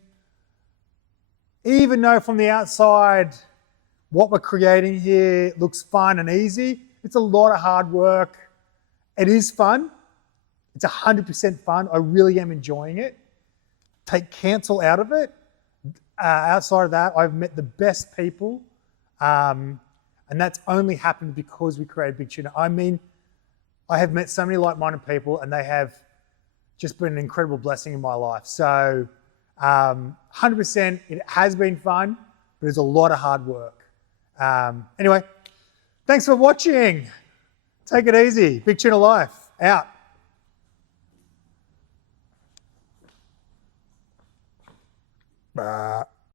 even though from the outside what we're creating here looks fun and easy, it's a lot of hard work. It is fun. It's 100% fun. I really am enjoying it. Take cancel out of it. Outside of that, I've met the best people. And that's only happened because we created Big Tuna. I mean, I have met so many like-minded people and they have just been an incredible blessing in my life. So 100%, it has been fun, but it's a lot of hard work. Anyway, thanks for watching. Take it easy. Big Tuna life, out.